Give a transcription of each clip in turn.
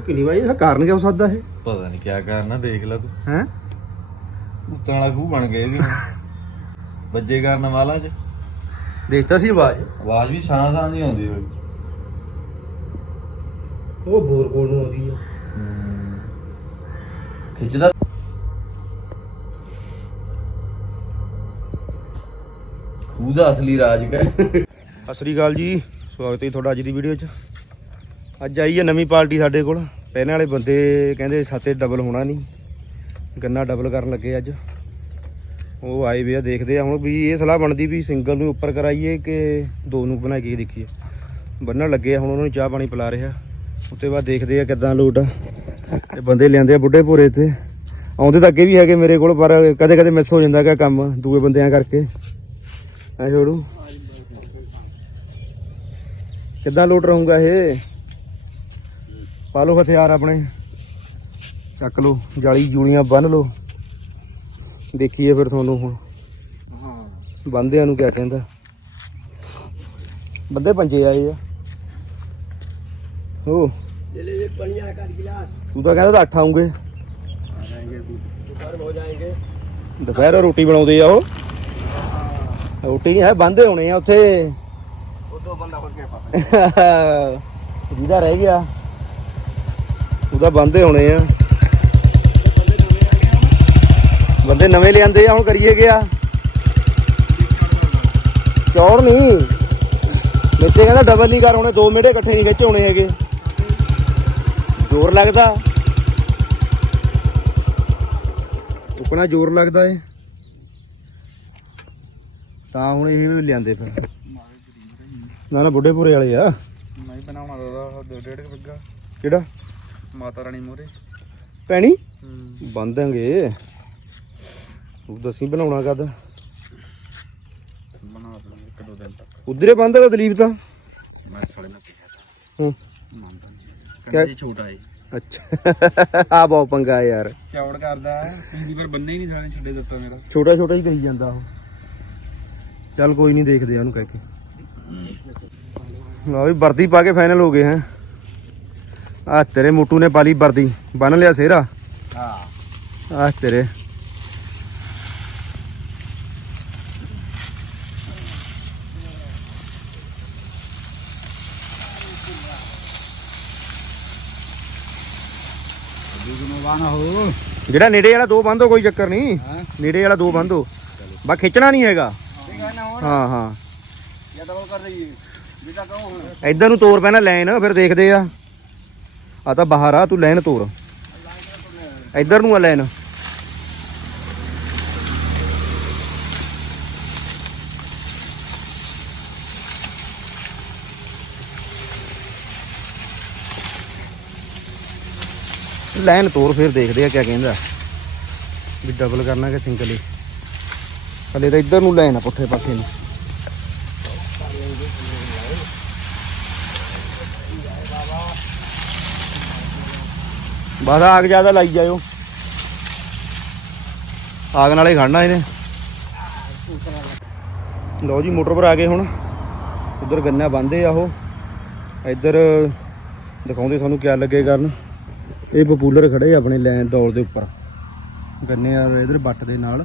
ਕਿੰਨੀ ਵਾਰੀ ਇਹਦਾ ਕਾਰਨ ਕਿਆ ਹੋ ਸਕਦਾ ਇਹ? ਪਤਾ ਨਹੀਂ ਕਿਆ ਕਰਨਾ ਦੇਖ ਲੈ ਤੂੰ। ਹੈ? ਭੂਤਾਂ ਵਾਲਾ ਖੂਹ ਬਣ ਗਿਆ ਵੀ ਵੱਜੇ ਕਰਨ ਵਾਲਾ ਚ ਦੇਖਤਾ ਸੀ ਆਵਾਜ਼। ਆਵਾਜ਼ ਵੀ ਸਾਂ ਸਾਂ ਦੀ ਆਉਂਦੀ ਹੋਈ। ਉਹ ਬੋਰ ਕੋਲ ਨੂੰ ਆਉਂਦੀ ਆ। ਖਿੱਚਦਾ। ਖੂਹ ਦਾ ਅਸਲੀ ਰਾਜ ਕਾ ਸਤਿ ਸ੍ਰੀ ਅਕਾਲ ਜੀ। ਸਵਾਗਤ ਹੈ ਤੁਹਾਡਾ ਅੱਜ ਦੀ ਵੀਡੀਓ 'ਚ। ਅੱਜ ਆਈ ਹੈ ਨਵੀਂ ਪਾਰਟੀ ਸਾਡੇ ਕੋਲ। ਪਹਿਲੇ ਵਾਲੇ ਬੰਦੇ ਕਹਿੰਦੇ ਸਾਤੇ ਡਬਲ ਹੋਣਾ ਨਹੀਂ। ਗੰਨਾ ਡਬਲ ਕਰਨ ਲੱਗੇ ਅੱਜ। ਉਹ ਆਏ ਵੀ ਆ, ਦੇਖਦੇ ਆ ਹੁਣ ਵੀ ਇਹ ਸਲਾਹ ਬਣਦੀ ਵੀ ਸਿੰਗਲ ਨੂੰ ਉੱਪਰ ਕਰਾਈਏ ਕਿ ਦੋ ਨੂੰ ਬਣਾ ਕੇ ਦੇਖੀਏ। ਬੰਨਣ ਲੱਗੇ ਆ, ਹੁਣ ਉਹਨਾਂ ਨੂੰ ਚਾਹ ਪਾਣੀ ਪਿਲਾ ਰਿਹਾ। ਉੱਤੇ ਬਾਅਦ ਦੇਖਦੇ ਆ ਕਿੱਦਾਂ ਲੋਟ ਆ। ਬੰਦੇ ਲਿਆਂਦੇ ਆ ਬੁੱਢੇ ਭੋਰੇ ਤੇ ਆਉਂਦੇ ਤਾਂ ਅੱਗੇ ਵੀ ਹੈਗੇ ਮੇਰੇ ਕੋਲ, ਪਰ ਕਦੇ ਕਦੇ ਮਿਸ ਹੋ ਜਾਂਦਾ ਹੈਗਾ ਕੰਮ ਦੂਏ ਬੰਦਿਆਂ ਕਰਕੇ। ਐ ਛੋੜੂ ਕਿੱਦਾਂ ਲੋਟ ਰਹੂੰਗਾ ਇਹ? ਪਾ ਲਓ ਹਥਿਆਰ ਆਪਣੇ। ਚੱਕ ਲਓ ਜਾਲੀ ਜੂਲੀਆਂ ਬੰਨ ਲਓ। ਦੇਖੀਏ ਫਿਰ ਤੁਹਾਨੂੰ ਹੁਣ। ਬੰਦਿਆਂ ਨੂੰ ਕਿਆ ਕਹਿੰਦਾ। ਬੰਦੇ ਪੰਜੇ ਆਏ ਆ। ਹੋ। ਤੂੰ ਤਾਂ ਕਹਿੰਦਾ ਤਾਂ ਅੱਠ ਆਉਂਗੇ ਦੁਪਹਿਰ ਰੋਟੀ ਬਣਾਉਂਦੇ ਆ ਉਹ। ਰੋਟੀ ਹੈ ਬੰਦੇ ਹੋਣੇ ਆ ਉੱਥੇ। ਜਿਹਦਾ ਰਹਿ ਗਿਆ। ਉਹਦਾ ਬੰਦੇ ਹੋਣੇ ਆ। ਬੰਦੇ ਨਵੇਂ ਲਿਆਂਦੇ ਆ ਹੁਣ ਕਰੀਏ ਗਿਆ ਚੌੜ ਨਹੀਂ ਮੇਤੇ ਕਹਿੰਦਾ ਡਬਲ ਨਹੀਂ ਕਰ ਹੋਣੇ ਦੋ ਮੇੜੇ ਇਕੱਠੇ ਨਹੀਂ ਖਿੱਚ ਹੋਣੇ ਹੈਗੇ। ਜ਼ੋਰ ਲੱਗਦਾ। ਉਪਣਾ ਜ਼ੋਰ ਲੱਗਦਾ ਏ। ਤਾਂ ਹੁਣ ਇਹ ਵੀ ਲਿਆਂਦੇ ਫਿਰ। ਨਾ ਨਾ ਬੁੱਢੇ ਪੂਰੇ ਵਾਲੇ ਆ। ਮੈਂ ਬਣਾਉਣਾ ਦਾ ਦੋ ਡੇਢ ਕੁ ਬੱਗਾ। ਕਿਹੜਾ? ਮਾਤਾ ਰਾਣੀ ਮੋਰੇ। ਪੈਣੀ ਬੰਦਾਂਗੇ ਤੂੰ ਦੱਸੀ ਬਣਾਉਣਾ ਕਦ? ਬਣਾ ਦੇਣਾ ਇੱਕ ਦੋ ਦਿਨ ਤੱਕ। ਉਧਰੇ ਬੰਦਾ ਦਲੀਪ ਤਾਂ? ਮੈਂ ਸਾਲੇ ਨਾਲ ਕਿਹਾ ਹੂੰ। ਤਾਂ ਮੰਨਦਾ ਨਹੀਂ ਕਿਆ- ਕਹਿੰਦਾ ਜੀ ਛੋਟਾ ਏ ਅੱਛਾ। ਆ ਬਹੁਤ ਪੰਗਾ ਯਾਰ। ਚੌੜ ਕਰਦਾ ਪਿੰਦੀ ਪਰ ਬੰਨੇ ਹੀ ਨਹੀਂ ਸਾਲੇ ਛੱਡੇ ਦਿੱਤਾ ਮੇਰਾ। ਛੋਟਾ ਛੋਟਾ ਹੀ ਕਹੀ ਜਾਂਦਾ ਉਹ। ਚੱਲ ਕੋਈ ਨਹੀਂ ਦੇਖਦੇ ਆ ਉਹਨੂੰ ਕਹਿ ਕੇ। ਲਓ ਵੀ ਵਰਦੀ ਪਾ ਕੇ ਫਾਈਨਲ ਹੋ ਗਏ ਹੈ। ਆ ਤੇਰੇ ਮੋਟੂ ਨੇ ਪਾਲੀ ਵਰਦੀ ਬੰਨ ਲਿਆ ਸੇਰਾ ਹਾਂ। ਆ ਤੇਰੇ। ਜਿਹੜਾ ਨੇੜੇ ਵਾਲਾ ਦੋ ਬੰਦ ਹੋ ਕੋਈ ਚੱਕਰ ਨਹੀਂ। ਨੇੜੇ ਵਾਲਾ ਦੋ ਬੰਦ ਹੋ। ਬਾ ਖਿੱਚਣਾ ਨਹੀਂ ਹੈਗਾ। ਹੈ ਹਾਂ। ਇਧਰ ਨੂੰ ਤੋਰ ਪੈਣਾ ਲਾਈਨ ਫਿਰ ਦੇਖਦੇ ਆ। ਆ ਤਾਂ ਬਾਹਰ ਆ, ਤੂੰ ਲੈਣ ਤੋਰ ਇੱਧਰ ਨੂੰ ਆ ਲੈਣ ਲਾਈਨ ਤੋਰ ਫਿਰ ਦੇਖਦੇ ਆ ਕਿਆ ਕਹਿੰਦਾ। ਵੀ ਡਬਲ ਕਰਨਾ ਕਿ ਸਿੰਗਲ ਹੀ। ਹਲੇ ਤਾਂ ਇੱਧਰ ਨੂੰ ਲਾਈਨ ਆ, ਪੁੱਠੇ ਪਾਸੇ ਨੂੰ। ਬਸ ਆਗ ਜ਼ਿਆਦਾ ਲਾਈ ਜਾਇਓ। ਆਗ ਨਾਲੇ ਖੜਨਾ ਇਹਨੇ। ਲਓ ਜੀ, ਮੋਟਰ ਪਰ ਆ ਗਏ ਹੁਣ। ਉਧਰ ਗੰਨਾ ਬੰਦੇ ਆ ਉਹ। ਇੱਧਰ ਦਿਖਾਉਂਦੇ ਤੁਹਾਨੂੰ ਕਿਆ ਲੱਗੇ ਕਰਨ। ਇਹ ਪਪੂਲਰ ਖੜੇ ਆਪਣੇ ਲੈਨ ਦੌੜ ਦੇ ਉੱਪਰ। ਗੰਨੇ ਆ ਇਧਰ ਬੱਟ ਦੇ ਨਾਲ।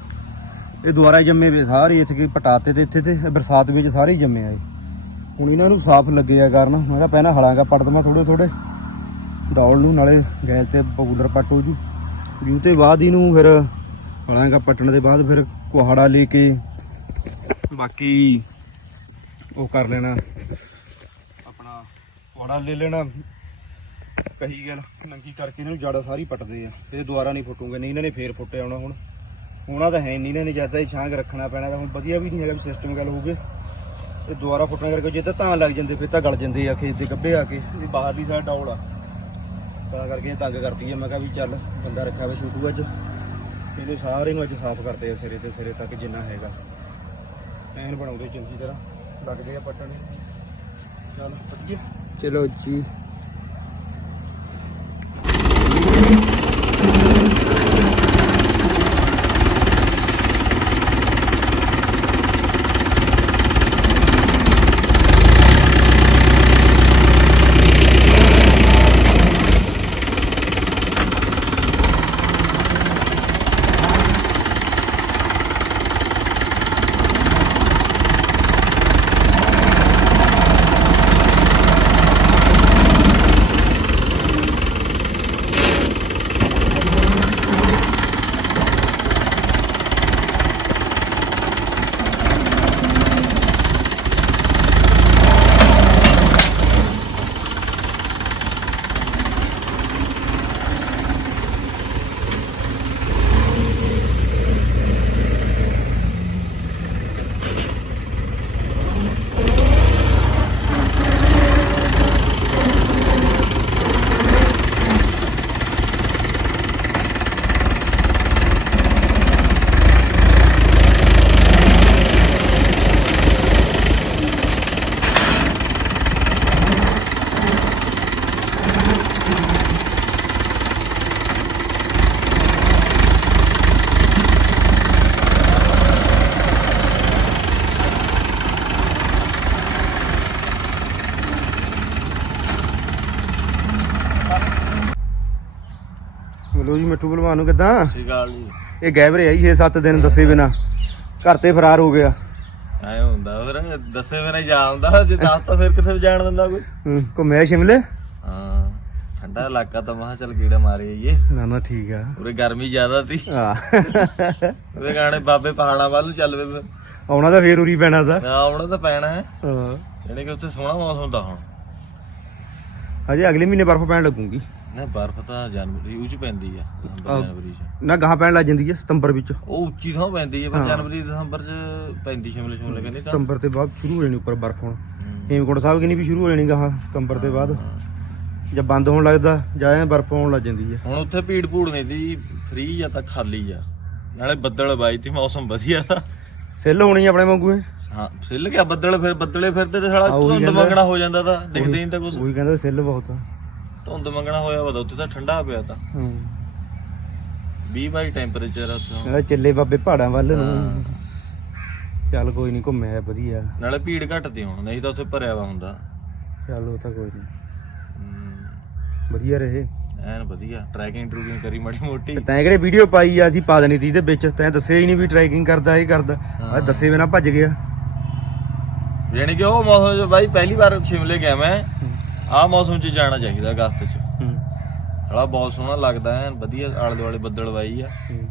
ਇਹ ਦੁਆਰਾ ਜੰਮੇ ਵੇ ਸਾਰੇ ਇੱਥੇ ਕੀ ਪਟਾਤੇ ਤੇ ਇੱਥੇ ਤੇ ਬਰਸਾਤ ਵਿੱਚ ਸਾਰੇ ਜੰਮੇ ਆਏ ਹੁਣ ਇਹਨਾਂ ਨੂੰ ਸਾਫ਼ ਲੱਗੇ ਆ ਕਰਨ। ਮੈਂ ਕਿਹਾ ਪਹਿਲਾਂ ਹਲਾਂਗਾ ਪੱਟ ਦਵਾਂ ਥੋੜੇ ਥੋੜੇ ਡੌਲ ਨੂੰ, ਨਾਲੇ ਗੈਲ ਤੇ ਪਪੂਲਰ ਪੱਟ ਹੋ ਜੂ। ਜੂ ਤੇ ਬਾਅਦ ਇਹਨੂੰ ਫਿਰ ਹਲਾਂਗਾ ਪੱਟਣ ਦੇ ਬਾਅਦ ਫਿਰ ਕੁਹਾੜਾ ਲੈ ਕੇ ਬਾਕੀ ਉਹ ਕਰ ਲੈਣਾ, ਆਪਣਾ ਕੁਹਾੜਾ ਲੈ ਲੈਣਾ। ਕਹੀ ਗੱਲ ਨੰਗੀ ਕਰਕੇ ਇਹਨਾਂ ਨੂੰ ਜੜ ਸਾਰੀ ਪੱਟਦੇ ਆ। ਇਹ ਦੁਬਾਰਾ ਨਹੀਂ ਫੁੱਟੂਗੇ, ਨਹੀਂ ਇਹਨਾਂ ਨੇ ਫੇਰ ਫੁੱਟਿਆ ਆਉਣਾ ਹੁਣ। ਹੋਣਾ ਤਾਂ ਹੈ ਨਹੀਂ, ਇਹਨਾਂ ਨੇ ਜ਼ਿਆਦਾ ਹੀ ਛਾਂਗ ਰੱਖਣਾ ਪੈਣਾ ਹੁਣ ਵਧੀਆ ਵੀ ਨਹੀਂ ਹੈਗਾ ਵੀ ਸਿਸਟਮ ਗੱਲ ਹੋਊਗੇ। ਤੇ ਦੁਬਾਰਾ ਫੁੱਟਣ ਕਰਕੇ ਜੇ ਤਾਂ ਧਾਨ ਲੱਗ ਜਾਂਦੇ, ਫਿਰ ਤਾਂ ਗਲ ਜਾਂਦੇ ਆ, ਖੇਤ ਦੇ ਗੱਬੇ ਆ ਕੇ, ਇਹ ਬਾਹਰਲੀ ਸਾਈਡ ਡੌਲ ਆ। ਤਾਂ ਕਰਕੇ ਤੰਗ ਕਰਦੀ ਆ। ਮੈਂ ਕਿਹਾ ਵੀ ਚੱਲ, ਬੰਦਾ ਰੱਖਿਆ ਵੇ ਛੋਟੂ ਅੱਜ। ਇਹਨੂੰ ਸਾਰੇ ਨੂੰ ਅੱਜ ਸਾਫ਼ ਕਰਦੇ ਆ ਸਿਰੇ ਤੇ, ਸਿਰੇ ਤੱਕ ਜਿੰਨਾ ਹੈਗਾ। ਐਨ ਬਣਾਉਂਦੇ ਚੰਗੀ ਤਰ੍ਹਾਂ ਲੱਗਦੇ ਆ ਪੱਟਣ। ਚੱਲ, ਵਧੀਆ। ਚਲੋ ਜੀ। ਬੋਲੋ ਜੀ ਮਿੱਠੂ ਭਲਵਾਨ ਨੂੰ ਕਿਦਾਂ? ਸਹੀ ਗੱਲ ਜੀ। ਇਹ ਗਾਇਬ ਰਿਹਾ 6-7 ਦਿਨ ਦੱਸੇ ਬਿਨਾ। ਘਰ ਤੇ ਫਰਾਰ ਹੋ ਗਿਆ। ਐ ਹੁੰਦਾ ਫਿਰ ਦੱਸੇ ਬਿਨਾਂ ਹੀ ਜਾ ਹੁੰਦਾ। ਜੇ ਦੱਸ ਤਾਂ ਫਿਰ ਕਿੱਥੇ ਜਾਣ ਦਿੰਦਾ ਕੋਈ? ਹੂੰ, ਘੁੰਮਿਆ ਸ਼ਿਮਲੇ? ਹਾਂ ਠੰਡਾ ਇਲਾਕਾ ਤਾਂ ਮਹਾ ਚੱਲ ਗੇੜਾ ਮਾਰੇ ਆਈਏ। ਨਾ ਨਾ ਠੀਕ ਆ। ਉਰੇ ਗਰਮੀ ਜ਼ਿਆਦਾ ਸੀ। ਆ ਉਹਦੇ ਗਾਣੇ ਬਾਬੇ ਪਹਾੜਾਂ ਵੱਲ ਨੂੰ ਚੱਲ ਆਉਣਾ ਤਾਂ ਫੇਰ ਉਰੀ ਪੈਣਾ ਤਾਂ। ਨਾ ਆਉਣਾ ਤਾਂ ਪੈਣਾ ਹੈ। ਹਾਂ। ਯਾਨੀ ਕਿ ਉੱਥੇ ਸੋਹਣਾ ਮੌਸਮ ਹੁੰਦਾ ਹੁਣ। ਹਜੇ ਅਗਲੇ ਮਹੀਨੇ ਬਰਫ਼ ਪੈਣ ਲੱਗੂਗੀ। ਨਾ ਬਰਫ਼ ਤਾਂ ਜਨਵਰੀ ਉੱਚ ਪੈਂਦੀ ਆ ਦਸੰਬਰ ਆਹ। ਜਨਵਰੀ ਚ ਨਾ ਗਾਹਾਂ ਪੈਣ ਲੱਗ ਜਾਂਦੀ ਹੈ ਸਤੰਬਰ ਵਿੱਚ ਉਹ ਉੱਚੀ ਥਾਂ ਪੈਂਦੀ ਹੈ ਪਰ ਹਾਂ। ਜਨਵਰੀ ਦਸੰਬਰ ਚ ਪੈਂਦੀ ਸ਼ਿਮਲੇ ਸ਼ਿਮਲੇ ਕਹਿੰਦੇ ਤਾਂ ਸਤੰਬਰ ਤੇ ਬਾਅਦ ਸ਼ੁਰੂ ਹੋ ਜਾਣੀ ਉੱਪਰ ਬਰਫ਼ ਹੁਣ ਹੂੰ। ਹੇਮਕੁੰਟ ਸਾਹਿਬ ਕਿੰਨੀ ਵੀ ਸ਼ੁਰੂ ਹੋ ਜਾਣੀ ਗਾਹਾਂ ਸਤੰਬਰ ਦੇ ਬਾਅਦ ਜਦ ਬੰਦ ਹੋਣ ਲੱਗਦਾ ਜਾਂ ਐਂ ਬਰਫ਼ ਆਉਣ ਲੱਗ ਜਾਂਦੀ ਹੈ ਹੁਣ ਉੱਥੇ ਭੀੜ ਭੂੜ ਨਹੀਂ ਦੀ ਫ੍ਰੀ ਜਾਂ ਤਾਂ ਖਾਲੀ ਆ ਨਾਲੇ ਬੱਦਲ ਬਾਈ ਤੇ ਮੌਸਮ ਵਧੀਆ ਦਾ ਸੈੱਲ ਹੋਣੀ ਆਪਣੇ ਵਾਂਗੂ ਇਹ। ਹਾਂ ਸਿੱਲ ਗਿਆ ਬੱਦਲ ਫਿਰ ਬੱਦਲੇ ਫਿਰਦੇ ਤੇ ਸਾਲਾ ਆ ਉਹੀ ਧੁੰਦ ਕਹਿੰਦਾ। ਮੰਗਣਾ ਹੋ ਜਾਂਦਾ ਤਾਂ ਦਿਖਦੇ ਨਹੀਂ ਤਾਂ ਕੁਝ ਉਹੀ ਕਹਿੰਦਾ ਸੈੱਲ ਬਹੁਤ ਆ ਧੁੰਦ ਮੰਗਣਾ ਹੋਇਆ ਵਾ ਤਾਂ ਉੱਥੇ ਤਾਂ ਠੰਡਾ ਪਿਆ ਤਾਂ। ਹੂੰ। 20 ਬਾਈ ਟੈਂਪਰੇਚਰ ਆ ਉੱਥੇ। ਕਹਿੰਦਾ ਚੱਲੇ ਬਾਬੇ ਪਹਾੜਾਂ ਵੱਲ ਨੂੰ। ਚੱਲ ਕੋਈ ਨਹੀਂ ਘੁੰਮਿਆ ਵਧੀਆ। ਨਾਲੇ ਭੀੜ ਘਟਦੀ ਹੁਣ ਨਹੀਂ ਤਾਂ ਉੱਥੇ ਭਰਿਆ ਵਾ ਹੁੰਦਾ। ਚੱਲ ਉਹ ਤਾਂ ਕੋਈ ਨਹੀਂ ਹੂੰ। ਵਧੀਆ ਰਹੇ। ਐਨ ਵਧੀਆ ਟਰੈਕਿੰਗ ਟਰੂਕਿੰਗ ਕਰੀ ਮਾੜੀ ਮੋਟੀ। ਤੇ ਤੈਂ ਕਿਹੜੇ ਵੀਡੀਓ ਪਾਈ ਆ ਅਸੀਂ ਪਾ ਦੇਣੀ ਤੀ ਇਹਦੇ ਵਿੱਚ। ਤੈਂ ਦੱਸਿਆ ਹੀ ਨਹੀਂ ਵੀ ਟਰੈਕਿੰਗ ਕਰਦਾ ਇਹ ਕਰਦਾ। ਆ ਦੱਸੇ ਬਿਨਾ ਭੱਜ ਗਿਆ। ਯਾਨੀ ਕਿ ਉਹ ਮੌਸਮ 'ਚ ਬਾਈ ਪਹਿਲੀ ਵਾਰ ਸ਼ਿਮਲੇ ਗਿਆ ਮੈਂ। ਆਹ ਮੌਸਮ 'ਚ ਜਾਣਾ ਚਾਹੀਦਾ ਅਗਸਤ 'ਚ। ਹੂੰ। ਸਾਲਾ ਬਹੁਤ ਸੋਹਣਾ ਲੱਗਦਾ ਐਨ ਵਧੀਆ ਆਲੇ ਦੁਆਲੇ ਬੱਦਲ ਵਾਈ ਆ। ਹੂੰ।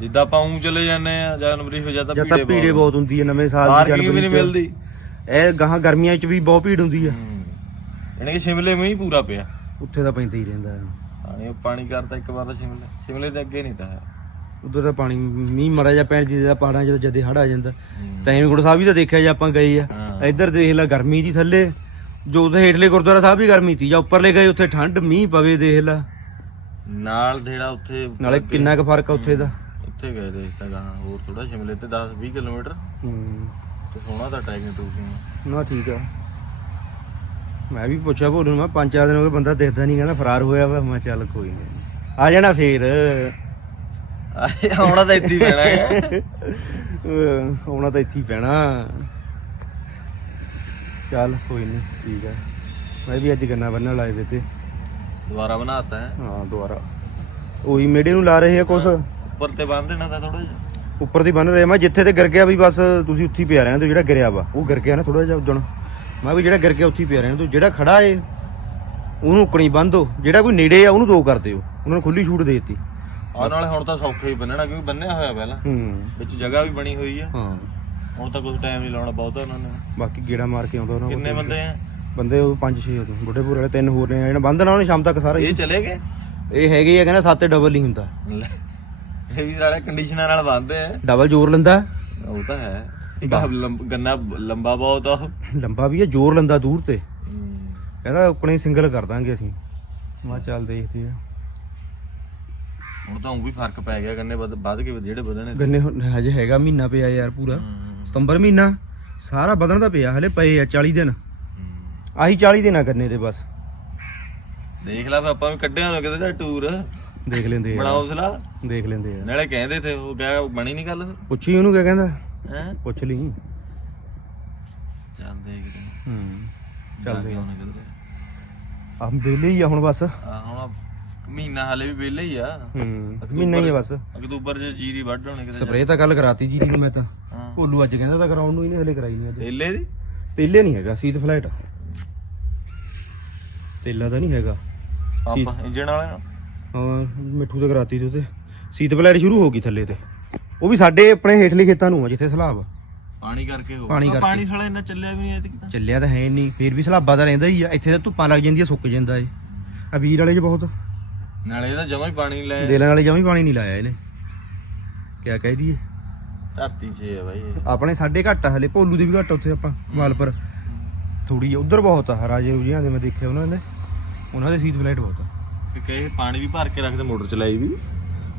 ਜਿੱਦਾਂ ਆਪਾਂ ਉਂ ਚਲੇ ਜਾਂਦੇ ਆ ਜਨਵਰੀ ਹੋ ਜਾਂਦਾ ਜਦ ਤੱਕ ਭੀੜੇ ਬਹੁਤ ਹੁੰਦੀ ਹੈ ਨਵੇਂ ਸਾਲ ਦੀ ਪਾਰਕਿੰਗ ਵੀ ਜਨਵਰੀ ਨਹੀਂ ਮਿਲਦੀ। ਇਹ ਗਾਹਾਂ ਗਰਮੀਆਂ 'ਚ ਵੀ ਬਹੁਤ ਭੀੜ ਹੁੰਦੀ ਆ। ਹੂੰ। ਯਾਨੀ ਕਿ ਸ਼ਿਮਲੇ ਮੀਂਹ ਪੂਰਾ ਪਿਆ। ਉੱਥੇ ਤਾਂ ਪੈਂਦਾ ਹੀ ਰਹਿੰਦਾ ਹੈ ਪਾਣੀ ਪਾਣੀ ਕਰਤਾ ਇੱਕ ਵਾਰ ਤਾਂ ਸ਼ਿਮਲੇ। ਸ਼ਿਮਲੇ ਦੇ ਅੱਗੇ ਨਹੀਂ ਤਾਂ ਹੈ। ਉਧਰ ਤਾਂ ਪਾਣੀ ਮੀਂਹ ਮੜਾ ਜਾ ਪੈਣ ਜਿਹਦਾ ਪਹਾੜਾਂ 'ਚ ਜਦੇ ਹੜ ਆ ਜਾਂਦਾ। ਹੂੰ। ਤਾਂ ਗੁੜ ਸਾਹਿਬ ਵੀ ਤਾਂ ਦੇਖਿਆ ਜੇ ਆਪਾਂ ਗਏ ਆ। ਹਾਂ। ਇੱਧਰ ਦੇਖ ਲੈ ਗਰਮੀ ਜੀ ਥੱਲੇ। ਜੋ ਉਹਦੇ ਹੇਠਲੇ ਗੁਰਦੁਆਰਾ ਸਾਹਿਬ ਵੀ ਗਰਮੀ ਸੀ ਜਾਂ ਉੱਪਰਲੇ ਗਏ ਉੱਥੇ ਠੰਡ ਮੀਂਹ ਪਵੇ ਦੇਖ ਲੈ। ਨਾਲ ਜਿਹੜਾ ਉੱਥੇ ਨਾਲੇ ਕਿੰਨਾ ਕੁ ਫ਼ਰਕ ਆ ਉੱਥੇ ਦਾ। ਉੱਥੇ ਗਏ ਦੇ ਤਾਂ ਗਾਹਾਂ ਹੋਰ ਥੋੜਾ ਸ਼ਿਮਲੇ ਤੇ 10 20 ਕਿਲੋਮੀਟਰ। ਹੂੰ। ਤੇ ਸੋਹਣਾ ਤਾਂ ਟਰੈਕਿੰਗ ਟਰੂਕਿੰਗ ਨਾ ਠੀਕ ਆ। ਮੈਂ ਵੀ ਪੁੱਛਿਆ ਭੋਲੂ ਨੂੰ ਮੈਂ ਪੰਜ ਚਾਰ ਦਿਨ ਹੋ ਗਏ ਬੰਦਾ ਦਿਖਦਾ ਨਹੀਂ ਕਹਿੰਦਾ ਫਰਾਰ ਹੋਇਆ ਵਾ। ਮੈਂ ਚੱਲ ਕੋਈ ਨਹੀਂ ਆ ਜਾਣਾ ਫੇਰ। ਆਉਣਾ ਤਾਂ ਇੱਥੇ ਹੀ ਪੈਣਾ ਹੈ। ਅਹ ਆਉਣਾ ਤਾਂ ਇੱਥੇ ਹੀ ਪੈਣਾ। ਚੱਲ ਕੋਈ ਨਹੀਂ ਠੀਕ ਆ। ਮੈਂ ਵੀ ਅੱਜ ਗੰਨਾ ਬੰਨਣ ਲਾਏ ਵੇ ਤੇ। ਦੁਬਾਰਾ ਬਣਾਤਾ ਹੈ। ਹਾਂ ਦੁਬਾਰਾ। ਉਹੀ ਮੇੜੇ ਨੂੰ ਲਾ ਰਹੇ ਆ ਕੁਛ? ਉੱਪਰ ਤੇ ਬੰਨ ਦੇਣਾ ਤਾਂ ਥੋੜਾ ਜਿਹਾ। ਉੱਪਰ ਦੀ ਬੰਨ ਰਹੇ ਮੈਂ ਜਿੱਥੇ ਤੇ ਗਿਰ ਗਿਆ ਵੀ ਬਸ ਤੁਸੀਂ ਉੱਥੇ ਹੀ ਪਿਆ ਰਹਿਣਾ ਤੇ ਜਿਹੜਾ ਗਿਰਿਆ ਵਾ ਉਹ ਗਿਰ ਗਿਆ ਨਾ ਥੋੜਾ ਜਿਹਾ ਉਦਣ। ਮੈਂ ਵੀ ਜਿਹੜਾ ਗਿਰ ਗਿਆ ਉੱਥੇ ਹੀ ਪਿਆ ਰਹਿਣਾ। ਤੂੰ ਜਿਹੜਾ ਖੜਾ ਏ ਉਹਨੂੰ ਉਕਣੀ ਬੰਨ ਦੋ। ਜਿਹੜਾ ਕੋਈ ਨੇੜੇ ਆ ਉਹਨੂੰ ਦੋ ਕਰ ਦਿਓ। ਉਹਨਾਂ ਨੂੰ ਖੁੱਲੀ ਛੂਟ ਦੇ ਦਿੱਤੀ। ਆਹ ਨਾਲੇ ਹੁਣ ਤਾਂ ਸੌਖੇ ਹੀ ਬੰਨਣਾ ਕਿਉਂਕਿ ਬੰਨਿਆ ਹੋਇਆ ਪਹਿਲਾਂ। ਹੂੰ। ਵਿੱਚ ਜਗ੍ਹਾ ਵੀ ਬਣੀ ਹੋਈ ਆ। ਹਾਂ। ਹੁਣ ਤਾਂ ਕੁਝ ਟਾਈਮ ਨਹੀਂ ਲਾਉਣਾ ਬਹੁਤਾ ਉਹਨਾਂ ਨੇ। ਬਾਕੀ ਗੇੜਾ ਮਾਰ ਕੇ ਆਉਂਦਾ ਉਹਨਾਂ ਕੋਲ ਕਿੰਨੇ ਬੰਦੇ ਆ? ਬੰਦੇ ਉਹ ਪੰਜ ਛੇ ਉਦੋਂ। ਬੁੱਢੇਪੁਰ ਵਾਲੇ ਤਿੰਨ ਹੋਰ ਨੇ ਜਿਹੜਾ ਬੰਦਨਾ ਉਹਨੇ ਸ਼ਾਮ ਤੱਕ ਸਾਰਾ ਹੀ। ਇਹ ਚਲੇ ਗਏ? ਇਹ ਹੈਗੇ ਆ ਕਹਿੰਦਾ ਸੱਤ ਤੇ ਡਬਲ ਨਹੀਂ ਹੁੰਦਾ। ਇਹ ਵੀ ਨਾਲੇ ਕੰਡੀਸ਼ਨਰ ਨਾਲ ਬੰਨਦੇ ਆ। ਡਬਲ ਜ਼ੋਰ ਲੈਂਦਾ। ਉਹ ਤਾਂ ਹੈ। ਲੰਬ- ਗੰਨਾ ਲੰਬਾ ਬਹੁਤ ਆ। ਲੰਬਾ ਵੀ ਹੈ ਜ਼ੋਰ ਲੈਂਦਾ ਦੂਰ ਤੇ। ਹੂੰ। ਕਹਿੰਦਾ ਉਕਣੀ ਸਿੰਗਲ ਕਰ ਦਾਂਗੇ ਅਸੀਂ। ਮੈਂ ਚੱਲ ਦੇਖਦੇ ਆ। ਹੁਣ ਤਾਂ ਉਹ ਵੀ ਫ਼ਰਕ ਪੈ ਗਿਆ ਗੰਨੇ ਵੱਧ ਵੱਧ ਕੇ ਜਿਹੜੇ ਵਧਣੇ ਗੰਨੇ ਹਜੇ ਹੈਗਾ ਮਹੀਨਾ ਪਿਆ ਯਾਰ ਪੂਰਾ। ਹੂੰ। ਸਤੰਬਰ ਮਹੀਨਾ ਸਾਰਾ ਵਧਣ ਦਾ ਪਿਆ ਹਲੇ ਪਏ ਆ 40 ਦਿਨ। ਆਹੀ 40 ਦਿਨ ਗੰਨੇ ਦੇ ਬਸ। ਦੇਖ ਲੈ ਫਿਰ ਆਪਾਂ ਵੀ ਕੱਢਿਆ ਹੋਣਾ ਕਿਤੇ ਦਾ ਟੂਰ ਦੇਖ ਲੈਂਦੇ ਆ। ਬਣਾਓ ਸਲਾ ਦੇਖ ਲੈਂਦੇ ਆ। ਨਾਲੇ ਕਹਿੰਦੇ ਤੇ ਉਹ ਕਹਿਆ ਬਣੀ ਨਹੀਂ ਗੱਲ। ਪੁੱਛੀ ਉਹਨੂੰ ਕਿਆ ਕਹਿੰਦਾ? ਹੈ? ਪੁੱਛ ਲਈ। ਚੱਲ ਦੇਖਦੇ ਹਾਂ। ਚੱਲਦੇ ਆ। ਹੁਣ ਬਸ। ਹੁਣ ਮਹੀਨਾ ਹਾਲੇ ਵੀ ਵਿਹਲੇ ਹੀ ਆ। ਹੂੰ ਮਹੀਨਾ ਹੀ ਆ ਬਸ। ਅਕਤੂਬਰ ਚ ਜੀਰੀ ਵੱਢ ਹੋਣੀ ਕਿਤੇ ਸਪਰੇਅ ਤਾਂ ਕੱਲ ਕਰਾਤੀ ਜੀ ਨੂੰ ਮੈਂ ਤਾਂ। ਹਾਂ। ਭੋਲੂ ਅੱਜ ਕਹਿੰਦਾ ਤਾਂ ਕਰਾਉਣ ਨੂੰ ਇਹਨੇ ਹਲੇ ਕਰਾਈ ਨਹੀਂ ਅੱਜ। ਤੇਲੇ ਦੀ? ਤੇਲੇ ਨਹੀਂ ਹੈਗਾ ਸੀਤ ਫਲਾਈਟ ਤੇਲਾ ਤਾਂ ਨਹੀਂ ਹੈਗਾ। ਆਪਾਂ ਇੰਜਣ ਵਾਲੇ ਨਾਲ ਹਾਂ ਮਿੱਠੂ ਤੇ ਕਰਾਤੀ ਤੇ। ਉਹਤੇ ਸੀਤ ਫਲਾਈਟ ਸ਼ੁਰੂ ਹੋ ਗਈ ਥੱਲੇ ਤੇ। ਉਹ ਵੀ ਸਾਡੇ ਆਪਣੇ ਹੇਠਲੇ ਖੇਤਾਂ ਨੂੰ ਆ ਜਿੱਥੇ ਸਲਾਬ ਆ। ਪਾਣੀ ਕਰਕੇ ਹੋ ਪਾਣੀ ਕਰਕੇ। ਪਾਣੀ ਸਾਲਾ ਇੰਨਾ ਚੱਲਿਆ ਵੀ ਨਹੀਂ ਐ ਤੇ। ਕਿਤਾ ਚੱਲਿਆ ਤਾਂ ਹੈ ਨਹੀਂ ਫੇਰ ਵੀ ਸਲਾਬਾ ਤਾਂ ਰਹਿੰਦਾ ਹੀ ਆ। ਇੱਥੇ ਤਾਂ ਧੁੱਪਾਂ ਲੱਗ ਜਾਂਦੀਆਂ ਸੁੱਕ ਜਾਂਦਾ ਏ। ਆ ਵੀਰ ਵਾਲੇ 'ਚ ਬਹੁਤ। ਨਾਲੇ ਇਹਦਾ ਜਮਾ ਹੀ ਪਾਣੀ ਨੀ ਲੈ ਦੇਲਾਂ ਵਾਲੇ ਜਮਾਂ ਹੀ ਪਾਣੀ ਨਹੀਂ ਲਾਇਆ ਇਹਨੇ। ਕਿਆ ਕਹਿ ਦਈਏ? ਧਰਤੀ 'ਚ ਹੈ ਬਾਈ ਇਹ। ਆਪਣੇ ਸਾਡੇ ਘੱਟ ਆ ਹਲੇ ਭੋਲੂ ਦੇ ਵੀ ਘੱਟ ਉੱਥੇ ਆਪਾਂ ਵਾਲਪਰ ਥੋੜੀ ਉਧਰ ਬਹੁਤ ਆ ਰਾਜੇ ਰੂਜੀਆਂ ਦੇ ਮੈਂ ਦੇਖਿਆ ਉਹਨਾਂ ਦੇ। ਉਹਨਾਂ ਦੇ ਸੀਤ ਫਲਾਈਟ ਬਹੁਤ ਆ। ਕਹੇ ਪਾਣੀ ਵੀ ਭਰ ਕੇ ਰੱਖਦੇ ਮੋਟਰ ਚਲਾਈ ਵੀ।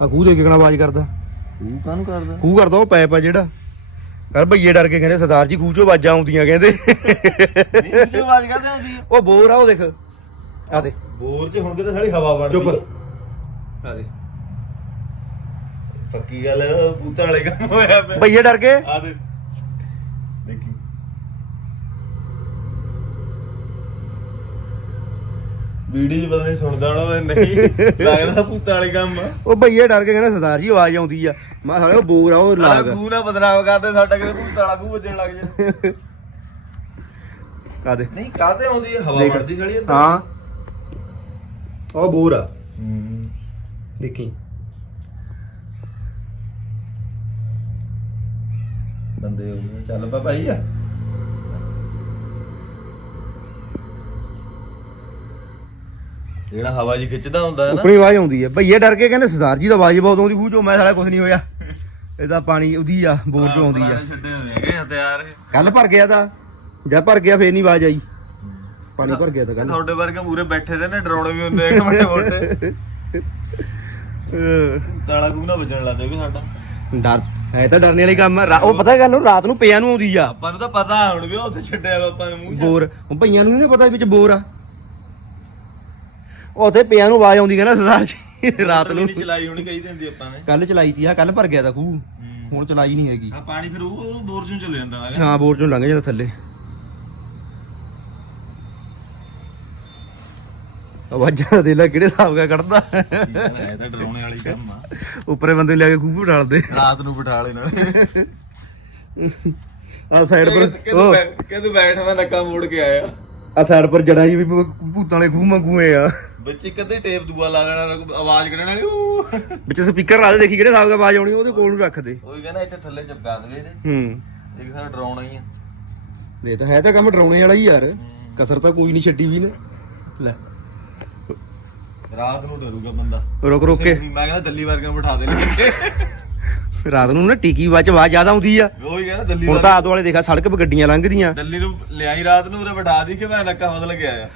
ਆ ਖੂਹ ਦੇ ਕਿਹਨਾਂ ਆਵਾਜ਼ ਕਰਦਾ। ਉਹ ਕਾਹਨੂੰ ਕਰਦਾ? ਖੂਹ ਕਰਦਾ ਉਹ ਪੈਪ ਆ ਜਿਹੜਾ। ਕਰ ਭਈਏ ਡਰ ਕੇ ਕਹਿੰਦੇ ਸਰਦਾਰ ਜੀ ਖੂਹ ਚੋਂ ਆਵਾਜ਼ਾਂ ਆਉਂਦੀਆਂ ਕਹਿੰਦੇ। ਨਹੀਂ ਉਹ ਆਵਾਜ਼ ਕਰਦੇ ਆਉਂਦੀ ਆ? ਉਹ ਬੋਰ ਆ ਉਹ ਦੇਖ। ਆ ਦੇ ਬੋਰ 'ਚ ਹੁਣ ਕਿਤੇ ਸਾਡੀ ਹਵਾ ਬਣਦੀ ਚੁੱਪ। ਦੇ ਪੱਕੀ ਗੱਲ ਹੈ ਪੂਤਾਂ ਵਾਲੇ ਕੰਮ ਹੋਇਆ ਪਿਆ। ਭਈਏ ਡਰ ਕੇ ਆ ਦੇ। ਦੇਖੀ। ਵੀਡੀਓ 'ਚ ਪਤਾ ਨਹੀਂ ਸੁਣਦਾ ਹੋਣਾ ਨਹੀਂ। ਲੱਗਦਾ ਭੂਤਾਂ ਵਾਲੇ ਕੰਮ। ਆ ਉਹ ਭਈਏ ਡਰ ਕੇ ਕਹਿੰਦਾ ਸਰਦਾਰ ਜੀ ਆਵਾਜ਼ ਆਉਂਦੀ ਆ। ਮੈਂ ਸਾਲੇ ਉਹ ਬੋਰ ਆ ਉਹ ਲਾਗ। ਖੂਹ ਨਾ ਬਦਨਾਮ ਕਰਦੇ ਸਾਡਾ ਕਿਤੇ ਭੂਤਾਂ ਵਾਲਾ ਖੂਹ ਵੱਜਣ ਲੱਗ ਜਾ ਕਾਦੇ ਨਹੀਂ ਕਾਹਤੇ ਆਉਂਦੀ ਹੈ ਹਵਾ ਦੇਖ। ਵੜਦੀ ਖੜੀ ਹਾਂ। ਉਹ ਬੋਰ ਆ। ਹੂੰ। ਦੇਖੀ। ਬੰਦੇ ਹੋ ਗਏ। ਚੱਲ ਪਾ ਭਾਈ ਆ। ਜਿਹੜਾ ਹਵਾ ਜੀ ਖਿੱਚਦਾ ਹੁੰਦਾ ਹੈ ਨਾ। ਉਪਰੀ ਆਵਾਜ਼ ਆਉਂਦੀ ਆ ਭਈਏ ਡਰ ਕੇ ਕਹਿੰਦੇ ਸਰਦਾਰ ਜੀ ਦਾ ਆਵਾਜ਼ ਬਹੁਤ ਆਉਂਦੀ। ਖੂਹ ਚੋਂ ਮੈਂ ਸਾਲਾ ਕੁਝ ਨਹੀਂ ਹੋਇਆ। ਇਹਦਾ ਪਾਣੀ ਉਹਦੀ ਆ ਬੋਰ ਚੋਂ ਆਉਂਦੀ ਆ। ਪੁਰਾਣੇ ਛੱਡੇ ਹੋਏ ਹੈਗੇ ਹਥਿਆਰ ਇਹ। ਕੱਲ ਭਰ ਗਿਆ ਤਾਂ। ਜਦ ਭਰ ਗਿਆ ਫੇਰ ਨਹੀਂ ਆਵਾਜ਼ ਆਈ। ਪਾਣੀ ਭਰ ਗਿਆ ਤਾਂ ਕੱਲ ਤੁਹਾਡੇ ਵਰਗੇ ਮੂਰੇ ਬੈਠੇ ਰਹੇ ਨੇ ਡਰਾਉਣੇ ਵੀ ਹੁੰਦੇ ਇੱਕ ਮਿੰਟ ਮੋਟੇ ਤਾਲਾ ਖੂਹ ਨਾ ਵੱਜਣ ਲੱਗ ਜਾਵੇ ਸਾਡਾ। ਡਰ ਹੈ ਤਾਂ ਡਰਨੇ ਵਾਲੀ ਕੰਮ ਆ। ਰਾ- ਉਹ ਪਤਾ ਗੱਲ ਉਹ ਰਾਤ ਨੂੰ ਪਿਆ ਨੂੰ ਆਉਂਦੀ ਆ। ਆਪਾਂ ਨੂੰ ਤਾਂ ਪਤਾ ਹੁਣ ਵੀ ਉੱਥੇ ਛੱਡਿਆ ਵਾ ਆਪਾਂ ਨੇ ਮੂੰਹ। ਬੋਰ। ਉਹ ਭਈਆਂ ਨੂੰ ਨਹੀਂ ਪਤਾ ਵਿੱਚ ਬੋਰ ਆ। ਉਹ ਉੱਥੇ ਪਿਆ ਨੂੰ ਆਵਾਜ਼ ਆਉਂਦੀ ਕਹਿੰਦਾ ਸਰਦਾਰ ਜੀ ਰਾਤ ਨੂੰ। ਨਹੀਂ ਚਲਾਈ ਹੋਣੀ ਕਹੀ ਦਿੰਦੀ ਆਪਾਂ ਨੇ। ਕੱਲ ਚਲਾਈ ਤੀ ਆ ਕੱਲ ਭਰ ਗਿਆ ਤਾਂ ਖੂਹ। ਹੁਣ ਚਲਾਈ ਨਹੀਂ ਹੈਗੀ। ਆ ਪਾਣੀ ਫਿਰ ਉਹ ਉਹ ਬੋਰ ਚੋਂ ਚਲੇ ਜਾਂਦਾ ਹੈਗਾ। ਹਾਂ ਬੋਰ ਚੋਂ ਲੰਘ ਜਾਂਦਾ ਥੱਲੇ। ਆਵਾਜ਼ਾਂ ਦੇ ਲੈ ਕਿਹੜੇ ਹਿਸਾਬ ਦਾ ਕੱਢਦਾ? ਇਹ ਤਾਂ ਡਰਾਉਣੇ ਵਾਲੀ ਕੰਮ ਆ। ਉੱਪਰੇ ਬੰਦੇ ਲਿਆ ਕੇ ਖੂਹ ਢਾਲਦੇ ਰਾਤ ਨੂੰ ਬਿਠਾ ਲੈ ਨਾਲੇ। ਆ ਸਾਈਡ ਪਰ ਕਿਦੋਂ ਉਹ ਕਿਦੋਂ ਬੈਠ ਮੈਂ ਨੱਕਾ ਮੋੜ ਕੇ ਆਇਆ? ਆ ਸਾਈਡ ਪਰ ਜੜਾਂ ਜੀ ਵੀ ਭੂਤਾਂ ਵਾਲੇ ਖੂਹ ਮੰਗੂਏ ਆ। ਵਿੱਚ ਇੱਕ ਅੱਧੀ ਟੇਪ ਦੂਆ ਲਾ ਲੈਣਾ ਆਵਾਜ਼ ਕੱਢਣ ਵਾਲੀ। ਵਿੱਚ ਸਪੀਕਰ ਲਾ ਦੇ ਦੇਖੀ ਕਿਹੜੇ ਹਿਸਾਬ ਦਾ ਆਵਾਜ਼ ਆਉਣੀ ਉਹਦੇ ਕੋਲ ਨੂੰ ਰੱਖ ਦੇ। ਉਹੀ ਕਹਿੰਦਾ ਇੱਥੇ ਥੱਲੇ ਚਪਕਾ ਦੇਵੇ ਇਹਦੇ। ਹੂੰ। ਇੱਕ ਸਾਨੂੰ ਡਰਾਉਣਾ ਹੀ ਆ। ਦੇ ਤਾਂ ਹੈ ਤਾਂ ਕੰਮ ਡਰਾਉਣੇ ਵਾਲਾ ਹੀ ਯਾਰ। ਕਸਰ ਤਾਂ ਕੋਈ ਨਹੀਂ ਛੱਡੀ ਵੀ ਨੇ। ਲੈ। ਰਾਤ ਨੂੰ ਡਰੂਗਾ ਬੰਦਾ। ਰੁਕ ਰੁਕ ਕੇ। ਮੈਂ ਕਹਿੰਦਾ ਦਿੱਲੀ ਵਰਗਾ ਬਿਠਾ ਦੇ ਲੈ ਰਾਤ ਨੂੰ ਨਾ ਟੀਕੀ ਵਾਚ ਆਵਾਜ਼ ਜ਼ਿਆਦਾ ਆਉਂਦੀ ਆ। ਉਹੀ ਕਹਿੰਦਾ ਦਿੱਲੀ ਹੁਣ ਤਾਂ ਆਦ ਵਾਲੇ ਦੇਖਾ ਸੜਕ 'ਤੇ ਗੱਡੀਆਂ ਲੰਘਦੀਆਂ। ਦਿੱਲੀ ਨੂੰ ਲਿਆਈ ਰਾਤ ਨੂੰ ਉਰੇ ਬਿਠਾ ਦੀ ਕਿ ਮੈਂ ਨੱਕਾ ਬਦਲ ਕੇ ਆਇਆ।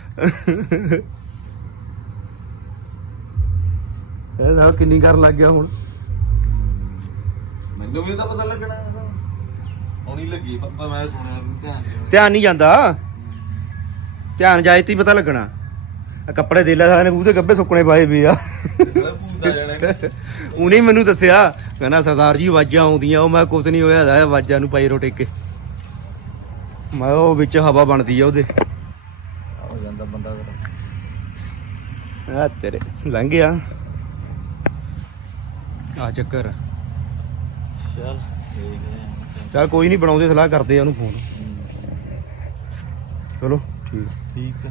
ਇਹ ਤਾਂ ਕਿੰਨੀ ਕਰਨ ਲੱਗ ਗਿਆ ਹੁਣ। ਮੈਨੂੰ ਵੀ ਤਾਂ ਪਤਾ ਲੱਗਣਾ ਹੁਣੀ ਲੱਗੀ ਪਾਪਾ ਮੈਂ ਸੁਣਿਆ ਧਿਆਨ ਨਹੀਂ ਧਿਆਨ ਨਹੀਂ ਜਾਂਦਾ। ਧਿਆਨ ਜਾਏ ਤੀ ਪਤਾ ਲੱਗਣਾ। ਆ ਕੱਪੜੇ ਦੇ ਲੈ ਸਾਰਿਆਂ ਨੇ ਦੇ ਗੱਬੇ ਸੁੱਕਣੇ ਪਾਏ ਵੀ ਆ। ਭੂਤ ਆ ਜਾਣਾ। ਉਹਨੇ ਹੀ ਮੈਨੂੰ ਦੱਸਿਆ ਕਹਿੰਦਾ ਸਰਦਾਰ ਜੀ ਆਵਾਜ਼ਾਂ ਆਉਂਦੀਆਂ ਉਹ ਮੈਂ ਕੁਝ ਨਹੀਂ ਹੋਇਆ ਦਾ ਆਵਾਜ਼ਾਂ ਨੂੰ ਪਾਈ ਰੋ ਟੇਕੇ। ਮੈਂ ਕਿਹਾ ਉਹ ਵਿੱਚ ਹਵਾ ਬਣਦੀ ਆ ਉਹਦੇ। ਹੋ ਜਾਂਦਾ ਬੰਦਾ ਫਿਰ। ਆ ਤੇਰੇ ਲੰਘ ਗਿਆ। ਆ ਚੱਕਰ। ਚੱਲ ਦੇਖਦੇ ਹਾਂ। ਚੱਲ ਕੋਈ ਨਹੀਂ ਬਣਾਉਂਦੇ ਸਲਾਹ ਕਰਦੇ ਆ ਉਹਨੂੰ ਫੋਨ। ਚਲੋ ਠੀਕ ਠੀਕ ਆ।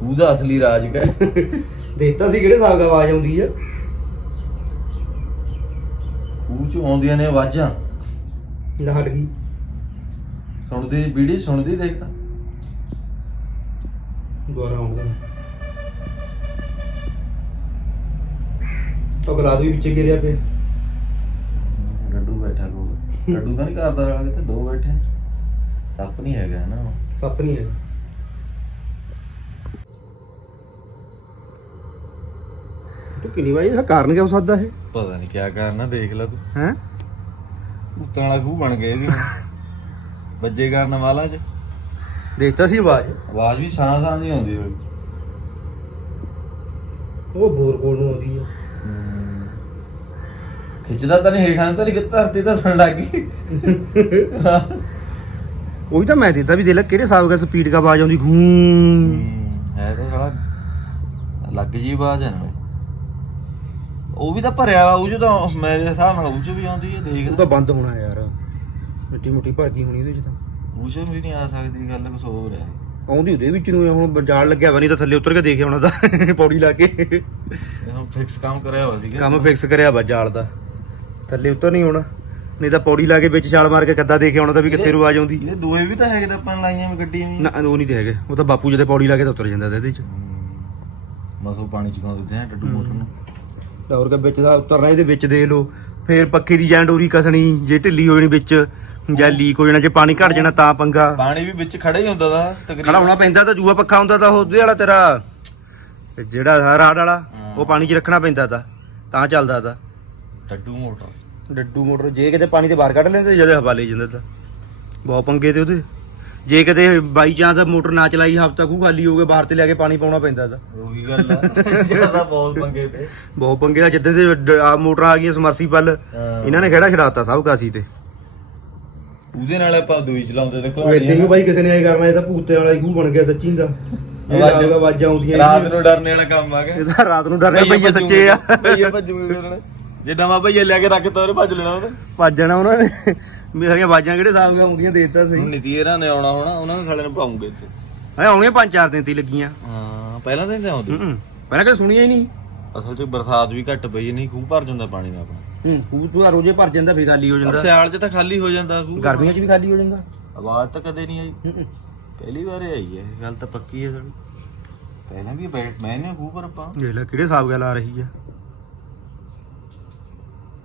ਖੂਹ ਦਾ ਅਸਲੀ ਰਾਜ ਕਾ ਦੇਖਤਾ ਸੀ ਕਿਹੜੇ ਦਾ ਆਵਾਜ਼ ਆਉਂਦੀ ਆ। ਖੂਹ ਚ ਆਉਂਦੀਆਂ ਨੇ ਆਵਾਜ਼ਾਂ। ਲੈ ਹਟ ਗਈ। ਸੁਣਦੀ ਵੀਡੀਓ ਸੁਣਦੀ ਦੇਖਦਾ ਦੁਆਰਾ ਆਉਂਦਾ। ਉਹ ਗਲਾਸ ਵੀ ਵਿੱਚੇ ਗਿਰਿਆ ਪਿਆ। ਡੱਡੂ ਬੈਠਾ ਕੋਲ। ਡੱਡੂ ਤਾਂ ਨਹੀਂ ਕਰਦਾ ਰਲਾ ਕਿਤੇ ਦੋ ਬੈਠੇ। ਸੱਪ ਨਹੀਂ ਹੈਗਾ ਨਾ ਉਹ। ਸੱਪ ਨਹੀਂ ਹੈ ਕਿੰਨੀ ਵਾਰੀ ਇਹਦਾ ਕਾਰਨ ਕੀ ਹੋ ਸਕਦਾ ਹੈ ਪਤਾ ਨਹੀਂ ਕੀ ਕਰਨਾ ਦੇਖ ਲੈ ਤੂੰ। ਹੈ? ਭੂਤਾਂ ਵਾਲਾ ਖੂਹ ਬਣ ਇਹਦੀ ਹੁਣ। ਵੱਜੇ ਕਰਨ ਵਾਲਾ ਚ। ਦੇਖਤਾ ਸੀ ਆਵਾਜ਼? ਆਵਾਜ਼ ਵੀ ਸਾਂ ਸਾਂ ਦੀ ਆਉਂਦੀ ਹੋਈ। ਉਹ ਬੋਰ ਕੋਲ ਨੂੰ ਆਉਂਦੀ ਆ। ਖਿੱਚਦਾ ਤਾਂ ਨਹੀਂ ਹੇਠਾਂ ਤਾਂ ਨਹੀਂ ਕਿ ਧਰਤੀ ਤਾਂ ਸੁਣ ਲੱਗ ਗਈ। ਉਹੀ ਤਾਂ ਮੈਂ ਦਿੱਤਾ ਵੀ ਦੇ ਲੈ ਕਿਹੜੇ ਹਿਸਾਬ ਦਾ ਸਪੀਡ ਦਾ ਆਵਾਜ਼ ਆਉਂਦੀ ਘੂੰ ਹੈ ਤਾਂ ਸਾਲਾ ਲੱਗ ਜੀ ਆਵਾਜ਼ ਹੈ ਨਾਲੇ ਉਹ ਵੀ ਤਾਂ ਭਰਿਆ ਵਾ ਉਹ 'ਚ ਤਾਂ ਮੇਰੇ ਹਿਸਾਬ ਨਾਲ ਉਹ 'ਚ ਵੀ ਆਉਂਦੀ ਹੈ ਉਹ ਦੇਖ ਤਾਂ ਬੰਦ ਹੋਣਾ ਯਾਰ। ਮਿੱਟੀ ਮੁੱਟੀ ਭਰ ਗਈ ਹੋਣੀ ਉਹਦੇ ਚ ਤਾਂ। ਉਹ 'ਚ ਵੀ ਨਹੀਂ ਆ ਸਕਦੀ ਗੱਲ ਕੁਛ ਹੋਰ ਹੈ ਆਉਂਦੀ ਉਹਦੇ ਵਿੱਚ ਨੂੰ ਹੁਣ ਜਾਲ ਲੱਗਿਆ ਵਾ ਨਹੀਂ ਤਾਂ ਥੱਲੇ ਉਤਰ ਕੇ ਦੇਖਿਆ ਹੋਣਾ ਤਾਂ ਪੌੜੀ ਲਾ ਕੇ। ਇਹਨੂੰ ਫਿਕਸ ਕੰਮ ਕਰਿਆ ਹੋਇਆ ਸੀਗਾ। ਕੰਮ ਫਿਕਸ ਕਰਿਆ ਵਾ ਜਾਲ ਦਾ। ਥੱਲੇ ਉਤਰ ਨਹੀਂ ਹੋਣਾ ਨਹੀਂ ਤਾਂ ਪੌੜੀ ਲਾ ਕੇ ਵਿੱਚ ਛਾਲ ਮਾਰ ਕੇ ਕੱਦਾ ਦੇਖਿਆ ਹੋਣਾ ਤਾਂ ਵੀ ਕਿੱਥੇ ਨੂੰ ਆਵਾਜ਼ ਆਉਂਦੀ। ਇਹ ਦੋਏ ਵੀ ਤਾਂ ਹੈਗੇ ਤਾਂ ਆਪਾਂ ਨੇ ਲਾਈਆਂ ਵੀ ਗੱਡੀਆਂ ਵੀ। ਨਾ ਉਹ ਨਹੀਂ ਤੇ ਹੈਗੇ। ਉਹ ਤਾਂ ਬਾਪੂ ਜਦੇ ਪੌੜੀ ਲਾ ਕੇ ਤਾਂ ਉਤਰ ਜਾਂਦਾ ਇਹਦੇ ਚ। ਉਹ ਪਾਣੀ ਚ ਗਾਉਂਦੇ ਤੇ ਡੱਡੂ ਮੋਟਰ ਨੂੰ। ਹੋਰ ਕੇ ਵਿੱਚ ਦਾ ਉਤਰਨਾ ਇਹਦੇ ਵਿੱਚ ਦੇ ਲੋ ਫੇਰ ਪੱਖੇ ਦੀ ਜਾਂ ਡੋਰੀ ਕਸਣੀ ਜੇ ਢਿੱਲੀ ਹੋ ਜਾਣੀ ਵਿੱਚ ਜਾਂ ਲੀਕ ਹੋ ਜਾਣਾ ਜੇ ਪਾਣੀ ਘਟ ਜਾਣਾ ਤਾਂ ਪੰਗਾ। ਪਾਣੀ ਵੀ ਵਿੱਚ ਖੜਾ ਹੀ ਹੁੰਦਾ ਦਾ ਖੜਾ ਤਕਰੀਬਨ ਹੋਣਾ ਪੈਂਦਾ ਤਾਂ ਜੂਆ ਪੱਖਾ ਹੁੰਦਾ ਤਾਂ ਉਹਦੇ ਵਾਲਾ ਤੇਰਾ। ਜਿਹੜਾ ਰਾਡ ਵਾਲਾ ਉਹ ਪਾਣੀ 'ਚ ਰੱਖਣਾ ਪੈਂਦਾ ਤਾਂ ਤਾਂ ਚੱਲਦਾ ਤਾਂ। ਡੱਡੂ ਮੋਟਰ। ਡੱਡੂ ਮੋਟਰ ਜੇ ਕਿਤੇ ਪਾਣੀ ਤੇ ਬਾਹਰ ਕੱਢ ਲੈਂਦੇ ਜਦੇ ਹਵਾ ਲੈ ਜਾਂਦਾ ਤਾਂ। ਬਹੁਤ ਪੰਗੇ ਤੇ ਉਹਦੇ। ਜੇ ਕਿਤੇ ਬਾਈ ਚਾਂਸ ਮੋਟਰ ਨਾ ਚਲਾਈ ਹਫਤਾ ਖੂ ਖਾਲੀ ਹੋ ਗਿਆ ਬਾਹਰ ਤੇ ਲਿਆ ਕੇ ਪਾਣੀ ਪਾਉਣਾ ਪੈਂਦਾ ਤਾਂ। ਉਹੀ ਗੱਲ ਆ। ਜ਼ਿਆਦਾ ਬਹੁਤ ਪੰਗੇ ਤੇ। ਬਹੁਤ ਪੰਗੇ ਦਾ ਜਿੱਦਾਂ ਦੇ ਡ- ਆਹ ਮੋਟਰਾਂ ਆ ਗਈਆਂ। ਇਹਨਾਂ ਨੇ ਖੜਾ ਛਡਾਤਾ ਸਭ ਕਾਸੀ ਤੇ। ਉਹਦੇ ਨਾਲ ਆਪਾਂ ਦੂਈ ਚਲਾਉਂਦੇ ਤੇ ਉਹ ਇੱਥੇ ਨੂੰ ਬਾਈ ਕਿਸੇ ਨੇ ਇਹ ਕਰਨਾ ਇਹ ਤਾਂ ਭੂਤੇ ਵਾਲਾ ਹੀ ਖੂਹ ਬਣ ਗਿਆ ਸੱਚੀ ਦਾ। ਆਵਾਜ਼ਾਂ- ਆਉਂਦੀਆਂ ਰਾਤ ਨੂੰ ਡਰਨੇ ਵਾਲਾ ਕੰਮ ਆ ਗਿਆ। ਇਹ ਤਾਂ ਰਾਤ ਨੂੰ ਡਰਨੇ ਭਈਏ ਸੱਚੇ ਆ। ਭਈਏ ਭੱਜੂਗੇ ਜੇ ਨਵਾਂ ਭਈਆ ਲਿਆ ਕੇ ਰੱਖਤਾ ਉਹਨੇ ਭੱਜ ਲੈਣਾ ਉਹਨੇ। ਭੱਜ ਜਾਣਾ ਉਹਨਾਂ ਨੇ। ਮੇਰੀਆਂ ਆਵਾਜ਼ਾਂ ਕਿਹੜੇ ਹਿਸਾਬ ਦੀਆਂ ਆਉਂਦੀਆਂ ਦੇਤਾ ਹੁਣ ਸਹੀ ਨੀਤੀਰਾਂ ਨੇ ਆਉਣਾ ਹੋਣਾ ਉਹਨਾਂ ਨੂੰ ਸਾਲੇ ਨੂੰ ਪਾਉਂਗੇ ਇੱਥੇ। ਐ ਆਉਣੀਆਂ ਪੰਜ ਚਾਰ ਦਿਨ ਤੀ ਲੱਗੀਆਂ। ਹਾਂ ਪਹਿਲਾਂ ਤਾਂ ਨਹੀਂ ਆਉਂਦੇ। ਹੂੰ ਪਹਿਲਾਂ ਕਦੇ ਸੁਣੀਆਂ ਹੀ ਨਹੀਂ। ਅਸਲ 'ਚ ਬਰਸਾਤ ਵੀ ਘੱਟ ਪਈ ਨਹੀਂ ਖੂਹ ਭਰ ਜਾਂਦਾ ਪਾਣੀ ਨਾਲ ਆਪਣਾ। ਹੂੰ ਖੂਹ ਤੂੰ ਤਾਂ ਰੋਜ਼ੇ ਭਰ ਜਾਂਦਾ ਫੇਰ ਖਾਲੀ ਹੋ ਜਾਂਦਾ। ਸਿਆਲ 'ਚ ਤਾਂ ਖਾਲੀ ਹੋ ਜਾਂਦਾ ਖੂਹ। ਗਰਮੀਆਂ 'ਚ ਵੀ ਖਾਲੀ ਹੋ ਜਾਂਦਾ। ਆਵਾਜ਼ ਤਾਂ ਕਦੇ ਨਹੀਂ ਆਈ। ਹੂੰ ਪਹਿਲੀ ਵਾਰ ਆਈ ਹੈ ਇਹ ਗੱਲ ਤਾਂ ਪੱਕੀ ਹੈ ਸਾਡੀ। ਪਹਿਲਾਂ ਵੀ ਬੈਠ ਮੈਂ ਨੇ ਖੂਹ ਪਰ ਆਪਾਂ ਦੇਖ ਲੈ ਕਿਹੜੇ ਹਿਸਾਬ ਗੱਲ ਆ ਰਹੀ ਆ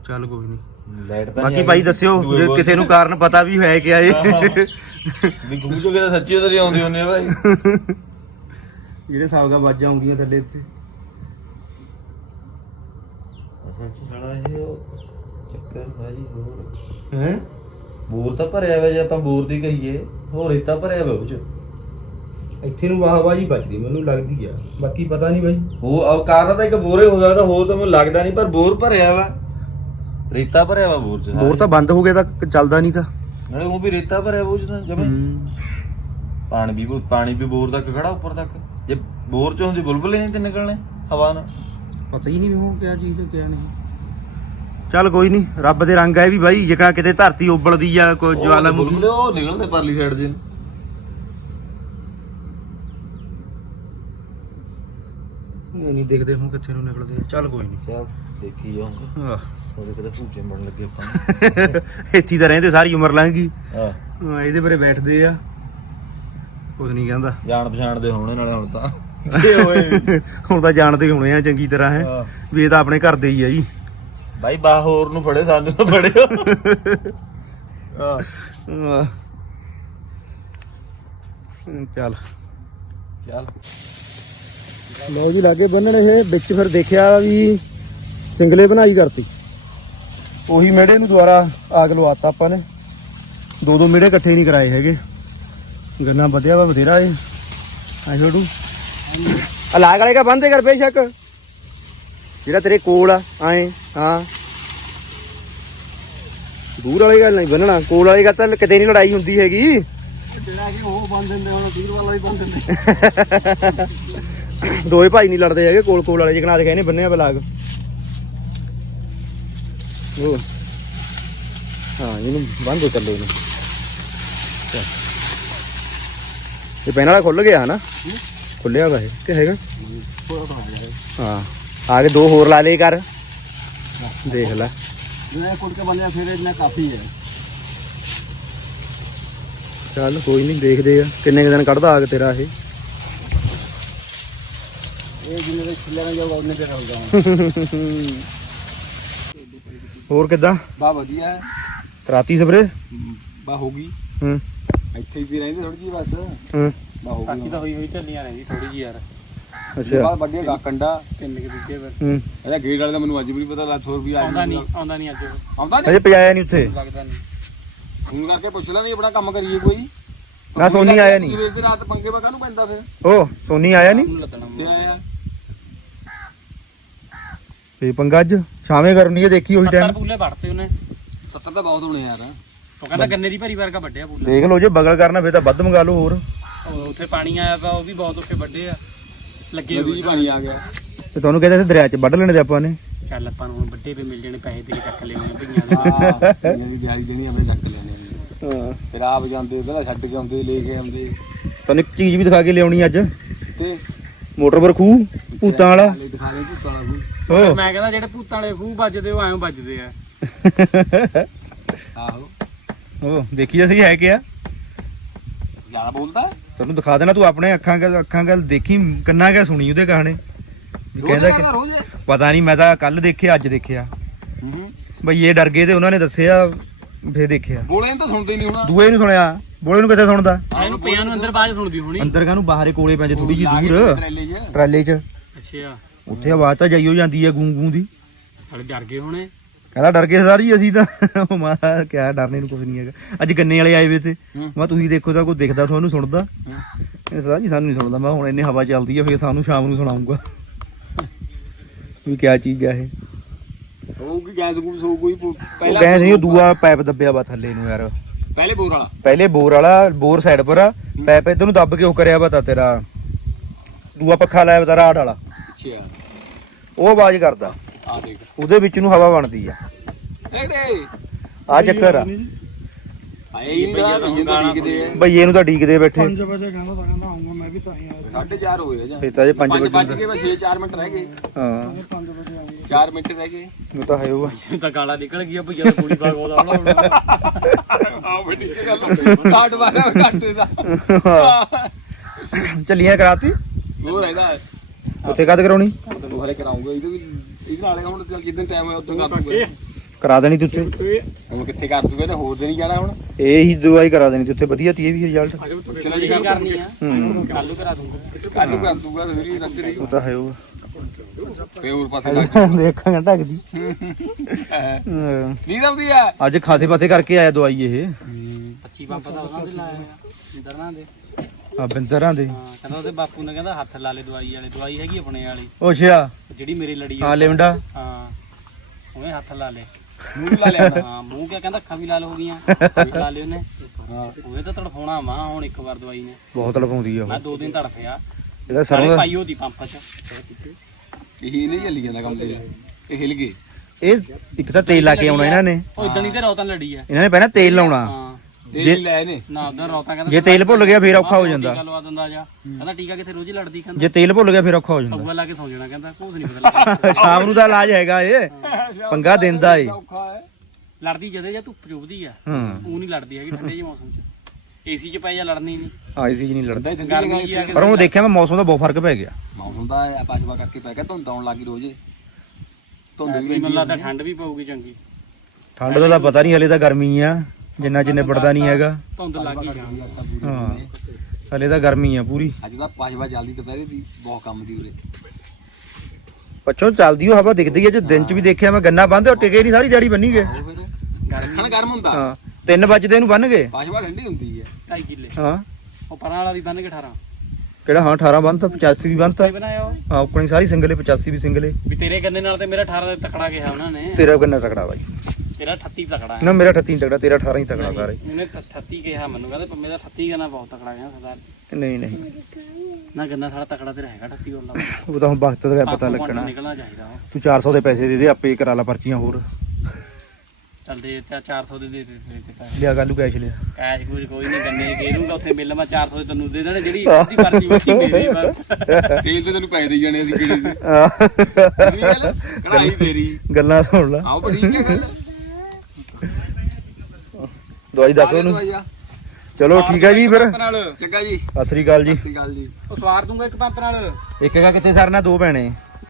ਚੱਲ ਕੋਈ ਨਹੀਂ। ਲਾਈਟ ਤਾਂ ਬਾਕੀ ਭਾਈ ਦੱਸਿਓ ਜੇ ਕਿਸੇ ਨੂੰ ਕਾਰਨ ਪਤਾ ਵੀ ਹੈ ਕਿ ਆਏ ਵੀ ਖੂਹ ਚੋਂ ਕਿਤੇ ਸੱਚੀ ਉਧਰ ਆਉਂਦੀ ਹੁੰਦੀ ਆ ਭਾਈ। ਜਿਹੜੇ ਦਾ ਆਵਾਜ਼ਾਂ ਆਉਂਦੀਆਂ ਥੱਲੇ ਇੱਥੇ। ਅਸਲ 'ਚ ਸਾਲਾ ਇਹ ਉਹ ਚੱਕਰ ਭਾਈ ਹੋਰ। ਹੈ? ਬੋਰ ਤਾਂ ਭਰਿਆ ਹੋਇਆ ਜੇ ਆਪਾਂ ਬੋਰ ਦੀ ਕਹੀਏ ਹੋਰ ਰੇਤਾ ਭਰਿਆ ਹੋਇਆ ਉਹ 'ਚ। ਇੱਥੇ ਨੂੰ ਵਾਹ ਵਾਹ ਜੀ ਵੱਜਦੀ ਮੈਨੂੰ ਲੱਗਦੀ ਆ। ਬਾਕੀ ਪਤਾ ਨਹੀਂ ਬਾਈ। ਉਹ ਕਾਰਨ ਤਾਂ ਇੱਕ ਬੋਰੇ ਹੋ ਸਕਦਾ ਹੋਰ ਤਾਂ ਮੈਨੂੰ ਲੱਗਦਾ ਨਹੀਂ ਪਰ ਬੋਰ ਭਰਿਆ ਵਾ। ਰੇਤਾ ਭਰਿਆ ਵਾ ਬੋਰ 'ਚ ਬੋਰ ਤਾਂ ਬੰਦ ਹੋ ਗਿਆ ਤਾਂ ਚੱਲਦਾ ਨਹੀਂ ਤਾਂ। ਨਾਲੇ ਉਹ ਵੀ ਰੇਤਾ ਭਰਿਆ ਉਹ 'ਚ ਤਾਂ ਜਮੇ। ਪਾਣੀ ਵੀ ਪਾਣੀ ਵੀ ਬੋਰ ਤੱਕ ਖੜਾ ਉੱਪਰ ਤੱਕ। ਜੇ ਬੋਰ 'ਚ ਹੁੰਦੀ ਬੁਲਬੁਲੇ ਨਹੀਂ ਤੇ ਨਿਕਲਣੇ ਹਵਾ ਨਾਲ। ਪਤਾ ਹੀ ਨਹੀਂ ਉਹ ਕਿਆ ਚੀਜ਼ ਹੈ ਕਿਆ ਨਹੀਂ। ਚੱਲ ਕੋਈ ਨਹੀਂ ਰੱਬ ਦੇ ਰੰਗ ਆ ਇਹ ਵੀ ਬਾਈ ਜਿਕਣਾ ਕਿਤੇ ਧਰਤੀ ਉਬਲਦੀ ਆ ਕੋਈ ਜਵਾਲਾਮੁਖੀ ਬੁਲਬੁਲੇ ਉਹ ਨਿਕਲਦੇ ਪਰਲੀ ਸਾਈਡ ਦੇ। ਨੂੰ। ਨਹੀਂ ਦੇਖਦੇ ਹੁਣ ਕਿੱਥੇ ਨੂੰ ਨਿਕਲਦੇ ਆ। ਚੱਲ ਕੋਈ ਨਹੀਂ। ਚੱਲ। ਦੇਖੀ ਜਾਊਂਗਾ। ਆਹ। ਉਹਦੇ ਕਿਤੇ ਭੂਚੇ ਬਣ ਲੱਗੇ ਆਪਾਂ। ਇੱਥੇ ਤਾਂ ਰਹਿੰਦੇ ਸਾਰੀ ਉਮਰ ਲੰਘ ਗਈ। ਹਾਂ। ਹਾਂ, ਇਹਦੇ ਬਾਰੇ ਬੈਠਦੇ ਆ। ਕੁਝ ਨਹੀਂ ਕਹਿੰਦਾ। ਜਾਣ ਪਛਾਣ ਦੇ ਹੋਣੇ ਨਾਲੇ ਹੁਣ ਤਾਂ। ਜੇ ਹੋਏ। ਹੁਣ ਤਾਂ ਜਾਣਦੇ ਹੀ ਹੋਣੇ ਆ ਚੰਗੀ ਤਰ੍ਹਾਂ ਹੈ। ਵੀ ਇਹ ਤਾਂ ਆਪਣੇ ਘਰ ਦੇ ਹੀ ਆ ਜੀ। ਬਾਈ ਬਾ ਹੋਰ ਨੂੰ ਫੜੇ ਸਾਨੂੰ ਨਾ ਫੜਿਓ ਆਹ। ਹਮ, ਚੱਲ। ਚੱਲ। ਲਓ ਜੀ ਲਾਗੇ ਬੰਨਣ ਇਹ ਵਿੱਚ ਫਿਰ ਦੇਖਿਆ ਵੀ ਸਿੰਗਲੇ ਬਣਾਈ ਕਰਤੀ। ਉਹੀ ਮੇੜੇ ਨੂੰ ਦੁਬਾਰਾ ਆਗ ਲਵਾਤਾ ਆਪਾਂ ਨੇ। ਦੋ ਦੋ ਮੇੜੇ ਇਕੱਠੇ ਨਹੀਂ ਕਰਾਏ ਹੈਗੇ। ਗੰਨਾ ਵਧਿਆ ਵਾ ਬਥੇਰਾ ਏ। ਆ ਛੋਟੂ। ਆ ਲਾਗ ਵਾਲੇ ਕਾ ਬੰਦੇ ਕਰ ਬੇਸ਼ੱਕ। ਜਿਹੜਾ ਤੇਰੇ ਕੋਲ ਆ ਆਏ ਹਾਂ। ਦੂਰ ਵਾਲੇ ਗੱਲ ਨਹੀਂ ਬੰਨਣਾ। ਕੋਲ ਵਾਲੇ ਕਾ ਤਾਂ ਕਿਤੇ ਨਹੀਂ ਲੜਾਈ ਹੁੰਦੀ ਹੈਗੀ। ਜਿਹੜਾ ਕਿ ਉਹ ਬੰਦ ਦਿੰਦੇ ਹੁਣ ਦੂਰ ਵਾਲਾ ਵੀ ਬੰਦ ਦਿੰਦੇ ਦੋਏ ਭਾਈ ਨਹੀਂ ਲੜਦੇ ਹੈਗੇ ਕੋਲ ਕੋਲ ਵਾਲੇ ਜਿਕਣਾ ਦੇ ਕਹਿੰਦੇ ਬੰਨਿਆ ਬਲਾਗ ਉਹ ਹਾਂ ਇਹਨੂੰ ਬੰਦ ਕਰ ਲਓ ਇਹਨੂੰ ਚੱਲ। ਇਹ ਪੈਨ ਵਾਲਾ ਖੁੱਲ ਗਿਆ ਹਨਾ ਖੁੱਲਿਆ ਵਾ ਇਹ ਕਿ ਹੈਗਾ ਹਾਂ ਆ ਕੇ ਦੋ ਹੋਰ ਲਾ ਲੇ ਕਰ ਦੇਖ ਲੈ ਜਿਹੜਾ ਕੁੜ ਕੇ ਬੰਦਿਆ ਫਿਰ ਇੰਨਾ ਕਾਫੀ ਹੈ ਚੱਲ ਕੋਈ ਨਹੀਂ ਦੇਖਦੇ ਆ ਕਿੰਨੇ ਹੋਰ ਕਿੱਦਾਂ? ਬਾ ਵਧੀਆ। ਹੈ ਰਾਤੀ ਸਪਰੇ ਬਾ ਹੋ ਗਈ। ਹੂੰ। ਇੱਥੇ ਹੀ ਵੀ ਰਹਿੰਦੇ ਥੋੜੀ ਜੀ ਬਸ। ਹੂੰ। ਬਾ ਹੋ ਗਈ ਤਾਂ ਹੋਈ ਹੋਈ ਢੱਲੀਆਂ ਰਹਿੰਦੀ ਥੋੜੀ ਜੀ ਯਾਰ ਅੱਛਾ ਬਾਅਦ ਵੱਡੇ ਗਾ ਕੰਡਾ। ਤਿੰਨ ਕਿ ਦਿੱਤੇ ਪਰ ਹੂੰ। ਇਹਦਾ ਗੇਟ ਵਾਲੇ ਦਾ ਮੈਨੂੰ ਅੱਜ ਵੀ ਨਹੀਂ ਪਤਾ ਲੱਖ ਰੁਪਏ ਆ ਆਉਂਦਾ ਨਹੀਂ ਆਉਂਦਾ ਨਹੀਂ ਅੱਜ। ਆਉਂਦਾ ਨਹੀਂ ਅਜੇ ਪਜਾਇਆ ਨਹੀਂ ਉੱਥੇ। ਲੱਗਦਾ ਨਹੀਂ ਫੋਨ ਕਰਕੇ ਪੁੱਛ ਲੈ ਨਹੀਂ ਆਪਣਾ ਕੰਮ ਕਰੀਏ ਕੋਈ। ਨਾ ਸੋਨੀ ਆਇਆ ਨਹੀਂ ਸਵੇਰ ਦੀ ਰਾਤ ਪੰਗੇ ਪਾ ਕਾਹਨੂੰ ਪੈਂਦਾ ਫਿਰ? ਓ ਸੋਨੀ ਆਇਆ ਨਹੀਂ ਉਹਨੂੰ ਲੱਗਣਾ ਤੇ ਆਇਆ। ਤੇ ਪੰਗਾ ਅੱਜ ਸ਼ਾਮੇ ਕਰਨੀ ਹੈ ਦੇਖੀ ਉਹੀ 70 ਟਾਈਮ ਪੂਲੇ ਵੜਤੇ ਉਹਨੇ। 70 ਤਾਂ ਬਹੁਤ ਹੋਣੇ ਯਾਰ। ਉਹ ਕਹਿੰਦਾ ਗੰਨੇ ਦੀ ਭਰੀ ਵਰਗਾ ਵੱਡਿਆ ਪੂਲੇ। ਦੇਖ ਲਓ ਜੇ ਬਗਲ ਕਰਨਾ ਫੇਰ ਤਾਂ ਵੱਧ ਮੰਗਾ ਲਓ ਹੋਰ। ਉਹ ਉੱਥੇ ਪਾਣੀ ਆਇਆ ਵਾ ਉਹ ਵੀ ਬਹੁਤ ਉੱਥੇ ਵੱਡੇ ਆ। ਲੱਗੇ 'ਚ ਪਾਣੀ ਆ ਗਿਆ। ਤੇ ਤੁਹਾਨੂੰ ਕਹਿੰਦੇ ਸੀ ਦਰਿਆ 'ਚ ਵੱਢ ਲੈਣੇ ਤੇ ਆਪਾਂ ਨੇ। ਚੱਲ ਆਪਾਂ ਨੂੰ ਹੁਣ ਵੱਡੇ ਵੀ ਮਿਲ ਜਾਣੇ ਪੈਸੇ ਦੇ ਕੇ ਚੱਕ ਲੈਣੇ ਭਈਆਂ ਦੇ ਹਾਂ ਇਹਨੇ ਵੀ ਦਿਹਾੜੀ ਦੇਣੀ ਆਪਣੇ ਚੱਕ ਲੈਣੇ ਹਾਂ। ਫਿਰ ਆਪ ਜਾਂਦੇ ਪਹਿਲਾਂ ਛੱਡ ਕੇ ਆਉਂਦੇ ਲੈ ਕੇ ਆਉਂਦੇ। ਤੁਹਾਨੂੰ ਇੱਕ ਚੀਜ਼ ਵੀ ਦਿਖਾ ਕੇ ਲਿਆਉਣੀ ਅੱਜ। ਤੇ? ਮੋਟਰ ਪਰ ਭੂਤਾਂ ਵਾਲਾ। ਦਿਖਾ ਦੇ ਭੂਤਾਂ ਵਾਲਾ। ਓ। ਮੈਂ ਕਹਿੰਦਾ ਜਿਹੜੇ ਭੂਤਾਂ ਵਾਲੇ ਖੂਹ ਵੱਜਦੇ ਉਹ ਐਂ ਵੱਜਦੇ ਆ। ਆਹੋ। ਓ ਦੇਖੀ ਅਸੀਂ ਹੈ ਕਿਆ ਜ਼ਿਆਦਾ ਬੋਲਦਾ? ਤੁਹਾਨੂੰ ਦਿਖਾ ਦੇਣਾ ਤੂੰ ਆਪਣੇ ਅੱਖਾਂ ਗੱਲ ਅੱਖਾਂ ਗੱਲ ਦੇਖੀ ਕੰਨਾਂ ਕਿਆ ਸੁਣੀ ਉਹਦੇ ਕਹਾਣੇ। ਵੀ ਕਹਿੰਦਾ ਕਿ ਪਤਾ ਨਹੀਂ ਮੈਂ ਤਾਂ ਕੱਲ ਦੇਖਿਆ ਅੱਜ ਦੇਖਿਆ। ਹੂੰ। ਬਈ ਇਹ ਡਰ ਗਏ ਤੇ ਉਹਨਾਂ ਨੇ ਦੱਸਿਆ ਫੇਰ ਦੇਖਿਆ। ਬੋਲੇ ਤਾਂ ਸੁਣਦੇ ਨਹੀਂ ਹੁਣ। ਦੂਏ ਨੂੰ ਸੁਣਿਆ। ਬੋਲੇ ਨੂੰ ਕਿੱਥੇ ਸੁਣਦਾ? ਇਹਨੂੰ ਪਿਆਂ ਨੂੰ ਅੰਦਰ ਬਾਜ ਸੁਣਦੀ ਹੋਣੀ। ਅੰਦਰ ਕਾਹਨੂੰ ਬਾਹਰੇ ਕੋਲੇ ਪੈਂਦੇ ਥੋੜੀ ਜੀ ਕੇ ਦੂਰ ਟਰੇਲੇ 'ਚ। ਟਰਾਲੇ 'ਚ। ਅੱਛਾ। ਉੱਥੇ ਆਵਾਜ਼ ਤਾਂ ਜਾਈਓ ਜਾਂਦੀ ਹੈ ਗੂੰ ਗੂੰ ਦੀ। ਹਲੇ ਡਰ ਗਏ ਹੋਣੇ। ਕਹਿੰਦਾ ਡਰ ਗਏ ਸਾਰੀ ਅਸੀਂ ਤਾਂ। ਉਹ ਮਾ ਕਿਆ ਡਰਨੇ ਨੂੰ ਕੁਝ ਨਹੀਂ ਹੈਗਾ। ਅੱਜ ਗੰਨੇ ਵਾਲੇ ਆਏ ਵੇ ਤੇ। ਮੈਂ ਤੁਸੀਂ ਦੇਖੋ ਤਾਂ ਕੋਈ ਦਿਖਦਾ ਤੁਹਾਨੂੰ ਸੁਣਦਾ। ਇਹ ਸਦਾ ਜੀ ਸਾਨੂੰ ਨਹੀਂ ਸੁਣਦਾ। ਮੈਂ ਹੁਣ ਇੰਨੇ ਹਵਾ ਚੱਲਦੀ ਹੈ ਫੇਰ ਸਾਨੂੰ ਸ਼ਾਮ ਨੂੰ ਸੁਣਾਉਂਗਾ ਵੀ ਕਿਆ ਚੀਜ਼ ਆ ਇਹ। ਉਹ ਕੀ ਗੈਸ ਗੂਸ ਹੋ ਕੋਈ ਉਹ ਗਏ ਸੀ ਉਹ ਦੂਆ ਪਾਈਪ ਦੱਬਿਆ ਵਾ ਥੱਲੇ ਨੂੰ ਯਾਰ। ਪਹਿਲੇ ਬੋਰ ਵਾਲਾ। ਪਹਿਲੇ ਬੋਰ ਵਾਲਾ ਬੋਰ ਸਾਈਡ ਪਰ ਆ। ਪੈਪ ਇਧਰ ਨੂੰ ਦੱਬ ਕੇ ਉਹ ਕਰਿਆ ਵਾ ਤਾਂ ਤੇਰਾ। ਦੂਆ ਪੱਖਾ ਲਾਇਆ ਵਾ ਤਾਂ ਰਾਡ ਵਾਲਾ। ਅੱਛਾ ਉਹ ਆਵਾਜ਼ ਕਰਦਾ। ਆ ਦੇਖ। ਉਹਦੇ ਵਿੱਚ ਨੂੰ ਹਵਾ ਬਣਦੀ ਆ। ਆ ਚੱਕਰ ਆ। ਆਏ ਹੀ ਭਈਆ ਭਈਏ ਤਾਂ ਡੀਕਦੇ ਆ। ਬਈਏ ਨੂੰ ਤਾਂ ਡੀਕਦੇ ਬੈਠੇ। 5 ਵਜੇ ਕਹਿੰਦਾ ਤਾਂ ਕਹਿੰਦਾ ਆਉਂਗਾ ਮੈਂ ਵੀ ਤਾਂ ਹੀ ਆਇਆ ਸਾਢੇ ਚਾਰ ਹੋ ਗਏ ਜਾਂ। ਫੇਰ ਤਾਂ ਜੇ 5 5 ਵਜੇ ਵੱਜ ਕੇ ਬਸ 6 4 ਮਿੰਟ ਰਹਿ ਗਏ। ਹਾਂ। 5 ਵਜੇ ਆਉਂਗੇ 4 ਮਿੰਟ ਰਹਿ ਗਏ। ਉਹ ਤਾਂ ਹੈ ਉਹ। ਤਾਂ ਗਾਲਾਂ ਨਿਕਲ ਗਈਆਂ ਭਈਆ ਦਾ ਪੂਰੀ ਬਾਗ ਆਉਂਦਾ ਹੁਣ। ਆ ਵੱਡੀ ਕੀ ਗੱਲ ਕਾਟ ਵਾਲਾ ਕੱਟ ਦਾ। ਚੱਲੀਆਂ ਕਰਾਤੀ? ਹੋਰ ਇਹਦਾ ਉੱਥੇ ਕਦ ਕਰਾਉਣੀ? ਉਹ ਹਲੇ ਕਰਾਉਂਗਾ ਇਹਦੇ ਵੀ ਇਹਦੇ ਨਾਲੇ ਹੁਣ ਚੱਲ ਜਿੱਦਣ ਟਾਈਮ ਹੋਇਆ ਉਦੋਂ ਕਰ ਦੂੰਗਾ। ਕਰਾ ਦੇਣੀ ਤੂੰ ਉੱਥੇ? ਹੁਣ ਕਿੱਥੇ ਕਰ ਦੂੰਗਾ ਤੇ ਹੋਰ ਦੇ ਨਹੀਂ ਜਾਣਾ ਹੁਣ। ਇਹ ਹੀ ਦਵਾਈ ਕਰਾ ਦੇਣੀ ਤੂੰ ਉੱਥੇ ਵਧੀਆ ਤੀ ਇਹ ਵੀ ਰਿਜ਼ਲਟ ਚਲੋ ਜੀ ਕੀ ਕਰਨੀ ਆ ਹੂੰ ਕੱਲੂ ਕਰਾ ਦੂੰਗਾ। ਕੱਲ ਨੂੰ ਕਰ ਦੂੰਗਾ ਤੇ ਫਿਰ ਵੀ ਲੱਗ ਰਹੀ ਉਹ ਤਾਂ ਹੈ ਉਹ। ਫੇ ਹੋਰ ਪਾਸੇ ਲੱਗ ਦੇਖਾਂਗਾ ਢੱਕਦੀ। ਨਹੀਂ ਹਾਂ। ਦਮਦੀ ਆ? ਅੱਜ ਖਾਸੇ ਪਾਸੇ ਕਰਕੇ ਆਇਆ ਦਵਾਈ ਇਹ। 25 ਪੰਪ ਦਾ ਉਹਨਾਂ ਦੇ ਲਾਇਆ ਦਰਨਾਂ ਦੇ ਆ ਬਿੰਦਰਾਂ ਦੇ। ਹਾਂ ਕਹਿੰਦਾ ਉਹਦੇ ਬਾਪੂ ਨੇ ਕਹਿੰਦਾ ਹੱਥ ਲਾ ਲੈ ਦਵਾਈ ਵਾਲੇ ਦਵਾਈ ਹੈਗੀ ਆਪਣੇ ਵਾਲੀ। ਉਹ ਅੱਛਾ। ਜਿਹੜੀ ਮੇਰੀ ਲੜੀ ਆ ਲਿਮਡਾ। ਹਾਂ ਉਹਨੇ ਹੱਥ ਲਾ ਲੇ। ਮੂੰਹ ਲਾ ਲਿਆ ਹਾਂ ਮੂੰਹ ਕਿਆ ਕਹਿੰਦਾ ਅੱਖਾਂ ਵੀ ਲਾਲ ਹੋ ਗਈਆਂ। ਅੱਖਾਂ ਵੀ ਲਾ ਲੇ ਉਹਨੇ। ਹਾਂ ਉਹਨੇ ਤਾਂ ਤੜਫਾਉਣਾ ਵਾ ਹੁਣ ਇੱਕ ਵਾਰ ਦਵਾਈ ਨੇ। ਬਹੁਤ ਤੜਪਾਉਂਦੀ ਆ ਉਹ। ਮੈਂ ਦੋ ਦਿਨ ਤੜਫਿਆ। ਇਹਦਾ ਸਰੋਂ ਸਾਰੇ ਦਾ ਪਾਈ ਹੋਤੀ ਪੰਪ ਚ। ਇਹ ਨਹੀਂ ਚੱਲੀ ਜਾਂਦਾ ਕੰਮ ਤੇ। ਇਹ ਹਿਲ ਗਏ। ਇਹ ਇੱਕ ਤਾਂ ਤੇਲ ਲਾ ਕੇ ਆਉਣਾ ਇਹਨਾਂ ਨੇ। ਉਹ ਇਦਾਂ ਨਹੀਂ ਤੇ ਰੌਤਾਂ ਲੜੀ ਆ। ਇਹਨਾਂ ਨੇ ਪਹਿਲਾਂ ਤੇਲ ਲਾਉਣਾ। ਹਾਂ। ਜੇ- ਨਹੀਂ ਲੈ ਨੇ। ਨਾ ਉਧਰ ਰੌਤਾਂ ਕਹਿੰਦਾ ਜੇ ਤੇਲ ਭੁੱਲ ਗਿਆ ਫੇਰ ਔਖਾ ਹੋ ਜਾਂਦਾ। ਟੀਕਾ ਲਵਾ ਦਿੰਦਾ ਜਾ। ਕਹਿੰਦਾ ਟੀਕਾ ਕਿੱਥੇ ਰੋਜ਼ ਹੀ ਲੜਦੀ ਕਹਿੰਦਾ। ਜੇ ਤੇਲ ਭੁੱਲ ਗਿਆ ਫੇਰ ਔਖਾ ਹੋ ਜਾਂਦਾ। ਪਊਆ ਲਾ ਕੇ ਸੌ ਜਾਣਾ ਕਹਿੰਦਾ ਕੁਝ ਨਹੀਂ ਪਤਾ ਲੱਗਦਾ। ਸ਼ਾਮ ਨੂੰ ਦਾ ਇਲਾਜ ਹੈਗਾ ਇਹ ਪੰਗਾ ਦਿੰਦਾ ਏ। ਔਖਾ ਹੈ। ਲੜਦੀ ਜਦੇ ਜਾਂ ਧੁੱਪ ਚੁੱਭਦੀ ਆ। ਹੂੰ। ਉਹ ਨਹੀਂ ਲੜਦੀ ਹੈਗੀ ਠੰਡੇ ਜਿਹੇ ਮੌਸਮ 'ਚ। ਏਸੀ 'ਚ ਪੈ ਜਾ ਲੜਨੀ ਨਹੀਂ ਆਈ ਸੀ ਜੀ ਨਹੀਂ ਲੜਦਾ। ਚੰਗੀ ਗਰਮੀ ਜੀ ਆ ਕੇ। ਪਰ ਉਹ ਦੇਖਿਆ ਮੈਂ ਮੌਸਮ ਦਾ ਬਹੁਤ ਫ਼ਰਕ ਪੈ ਗਿਆ। ਮੌਸਮ ਦਾ ਆਪਾ ਸ਼ਵਾ ਕਰਕੇ ਪੈ ਗਿਆ ਧੁੰਦ ਆਉਣ ਲੱਗੀ ਰੋਜ਼। ਧੁੰਦ ਵੀ ਮੈਨੂੰ ਲੱਗਦਾ ਠੰਡ ਵੀ ਪਊਗੀ ਚੰਗੀ। ਠੰਡ ਦਾ ਤਾਂ ਪਤਾ ਨਹੀਂ ਹਲੇ ਤਾਂ ਗਰਮੀ ਆ। ਜਿੰਨਾ ਚਿਰ ਨਿਬੜਦਾ ਨਹੀਂ ਹੈਗਾ। ਧੁੰਦ ਲੱਗ ਹੀ ਜਾਣੀ ਹਾਂ ਹਲੇ ਤਾਂ ਗਰਮੀ ਆ ਪੂਰੀ। ਅੱਜ ਦਾ ਪਾਸ਼ਵਾ ਜਲਦੀ ਦੁਪਹਿਰੇ ਦੀ ਬਹੁਤ ਕੰਮ ਦੀ ਉਰੇ। ਪੱਛੋਂ ਚੱਲਦੀ ਉਹ ਹਵਾ ਦਿਖਦੀ ਹੈ ਜੇ ਦਿਨ ਚ ਵੀ ਦੇਖਿਆ ਮੈਂ ਗੰਨਾ ਬੰਦ ਉਹ ਟਿਕੇ ਨਹੀਂ ਸਾਰੀ ਦਿਹਾੜੀ ਬੰਨੀ ਗਏ। ਉਹ ਫਿਰ ਰੱਖਣ ਗਰਮ ਹੁੰਦਾ। ਹਾਂ 3 ਵਜੇ ਇਹਨੂੰ ਬੰਨ ਗਏ। ਪਾਸ਼ਵਾ ਠੰਡੀ ਹੁੰਦੀ ਹੈ 2.5 ਕਿੱਲੇ। ਹਾਂ। ਉਹ ਪਰਾਂ ਵਾਲਾ ਵੀ ਬੰਨ ਕੇ 18 ਕਿਹੜਾ? ਹਾਂ 18 ਬੰਨਤਾ 85 ਵੀ ਬੰਨਤਾ ਹਾਂ ਉਕਣੀ ਸਾਰੀ ਸਿੰਗਲੇ 85 ਵੀ ਸਿੰਗਲੇ ਵੀ ਤੇਰੇ ਗੰਨੇ ਨਾਲ ਤੇ ਮੇਰਾ 18 ਦਾ ਤਕੜਾ ਕਿਹਾ ਉਹਨਾਂ ਨੇ। ਤੇਰਾ ਗੰਨਾ ਤਕੜਾ ਬਾਈ ਤੇਰਾ 38 ਤਕੜਾ ਹੈ। ਨਾ ਮੇਰਾ 38 ਤਕੜਾ ਤੇਰਾ 18 ਹੀ ਤਕੜਾ ਸਾਰੇ। ਉਹਨੇ 38 ਕਿਹਾ ਮੈਨੂੰ ਕਹਿੰਦਾ ਪਰ ਮੇਰਾ 38 ਗੰਨਾ ਬਹੁਤ ਤਕੜਾ ਗਿਆ ਸਰਦਾਰ ਨਹੀਂ ਨਹੀਂ। ਨਾ ਗੰਨਾ ਸਾਡਾ ਤਕੜਾ ਤੇਰਾ ਹੈਗਾ 38 ਵਾਲਾ ਉਹ ਤਾਂ ਹੁਣ ਵਕਤ ਦਾ ਪਤਾ ਲੱਗਣਾ। ਨਿਕਲਣਾ ਚਾਹੀਦਾ ਉਹ ਤੂੰ 400 ਦੇ ਪੈਸੇ ਦੇ ਦੇ ਆਪੇ ਕਰਾ ਲਾ ਪਰਚੀਆਂ ਹੋਰ। ਚੱਲ ਦੇ ਤੇ 400 ਦੇ ਦੇ ਦੇ ਦੇ ਦੇ। ਲਿਆ ਗੱਲੂ ਕੈਸ਼ ਲਿਆ। ਕੈਸ਼ ਕੁਝ ਕੋਈ ਨਹੀਂ ਗੰਨੇ ਦੇ ਦੂੰਗਾ ਉੱਥੇ ਬਿੱਲ ਮੈਂ 400 ਦੇ ਤੈਨੂੰ ਦੇ ਦੇਣੇ ਜਿਹੜੀ ਅੱਧੀ ਪਰਚੀ ਉੱਚੀ ਮੇਰੇ ਬਸ। ਤੇਲ ਤੇ ਤੈਨੂੰ ਪੈਸੇ ਦੇ ਜਾਣੇ ਅਸੀਂ ਕਿਹੜੇ ਦੇ। ਆਹ, ਗੱਲ ਕਢਾਈ ਤੇਰੀ। ਗੱਲਾਂ ਸੁਣ ਲਾ। ਆਓ ਬੜੀ ਹੈ ਗੱਲ। ਦਵਾਈ ਦੱਸ ਉਹਨੂੰ। ਚਲੋ ਠੀਕ ਹੈ ਜੀ ਫਿਰ। ਚੰਗਾ ਜੀ। ਸਤਿ ਸ੍ਰੀ ਅਕਾਲ ਜੀ। ਸਤਿ ਸ਼੍ਰੀ ਅਕਾਲ ਜੀ। ਉਹ ਸਵਾਰ ਦੂੰਗਾ ਇੱਕ ਪੰਪ ਨਾਲ। ਇੱਕ ਹੈਗਾ ਕਿੱਥੇ ਸਰਨਾ ਦੋ ਭੈਣੇ।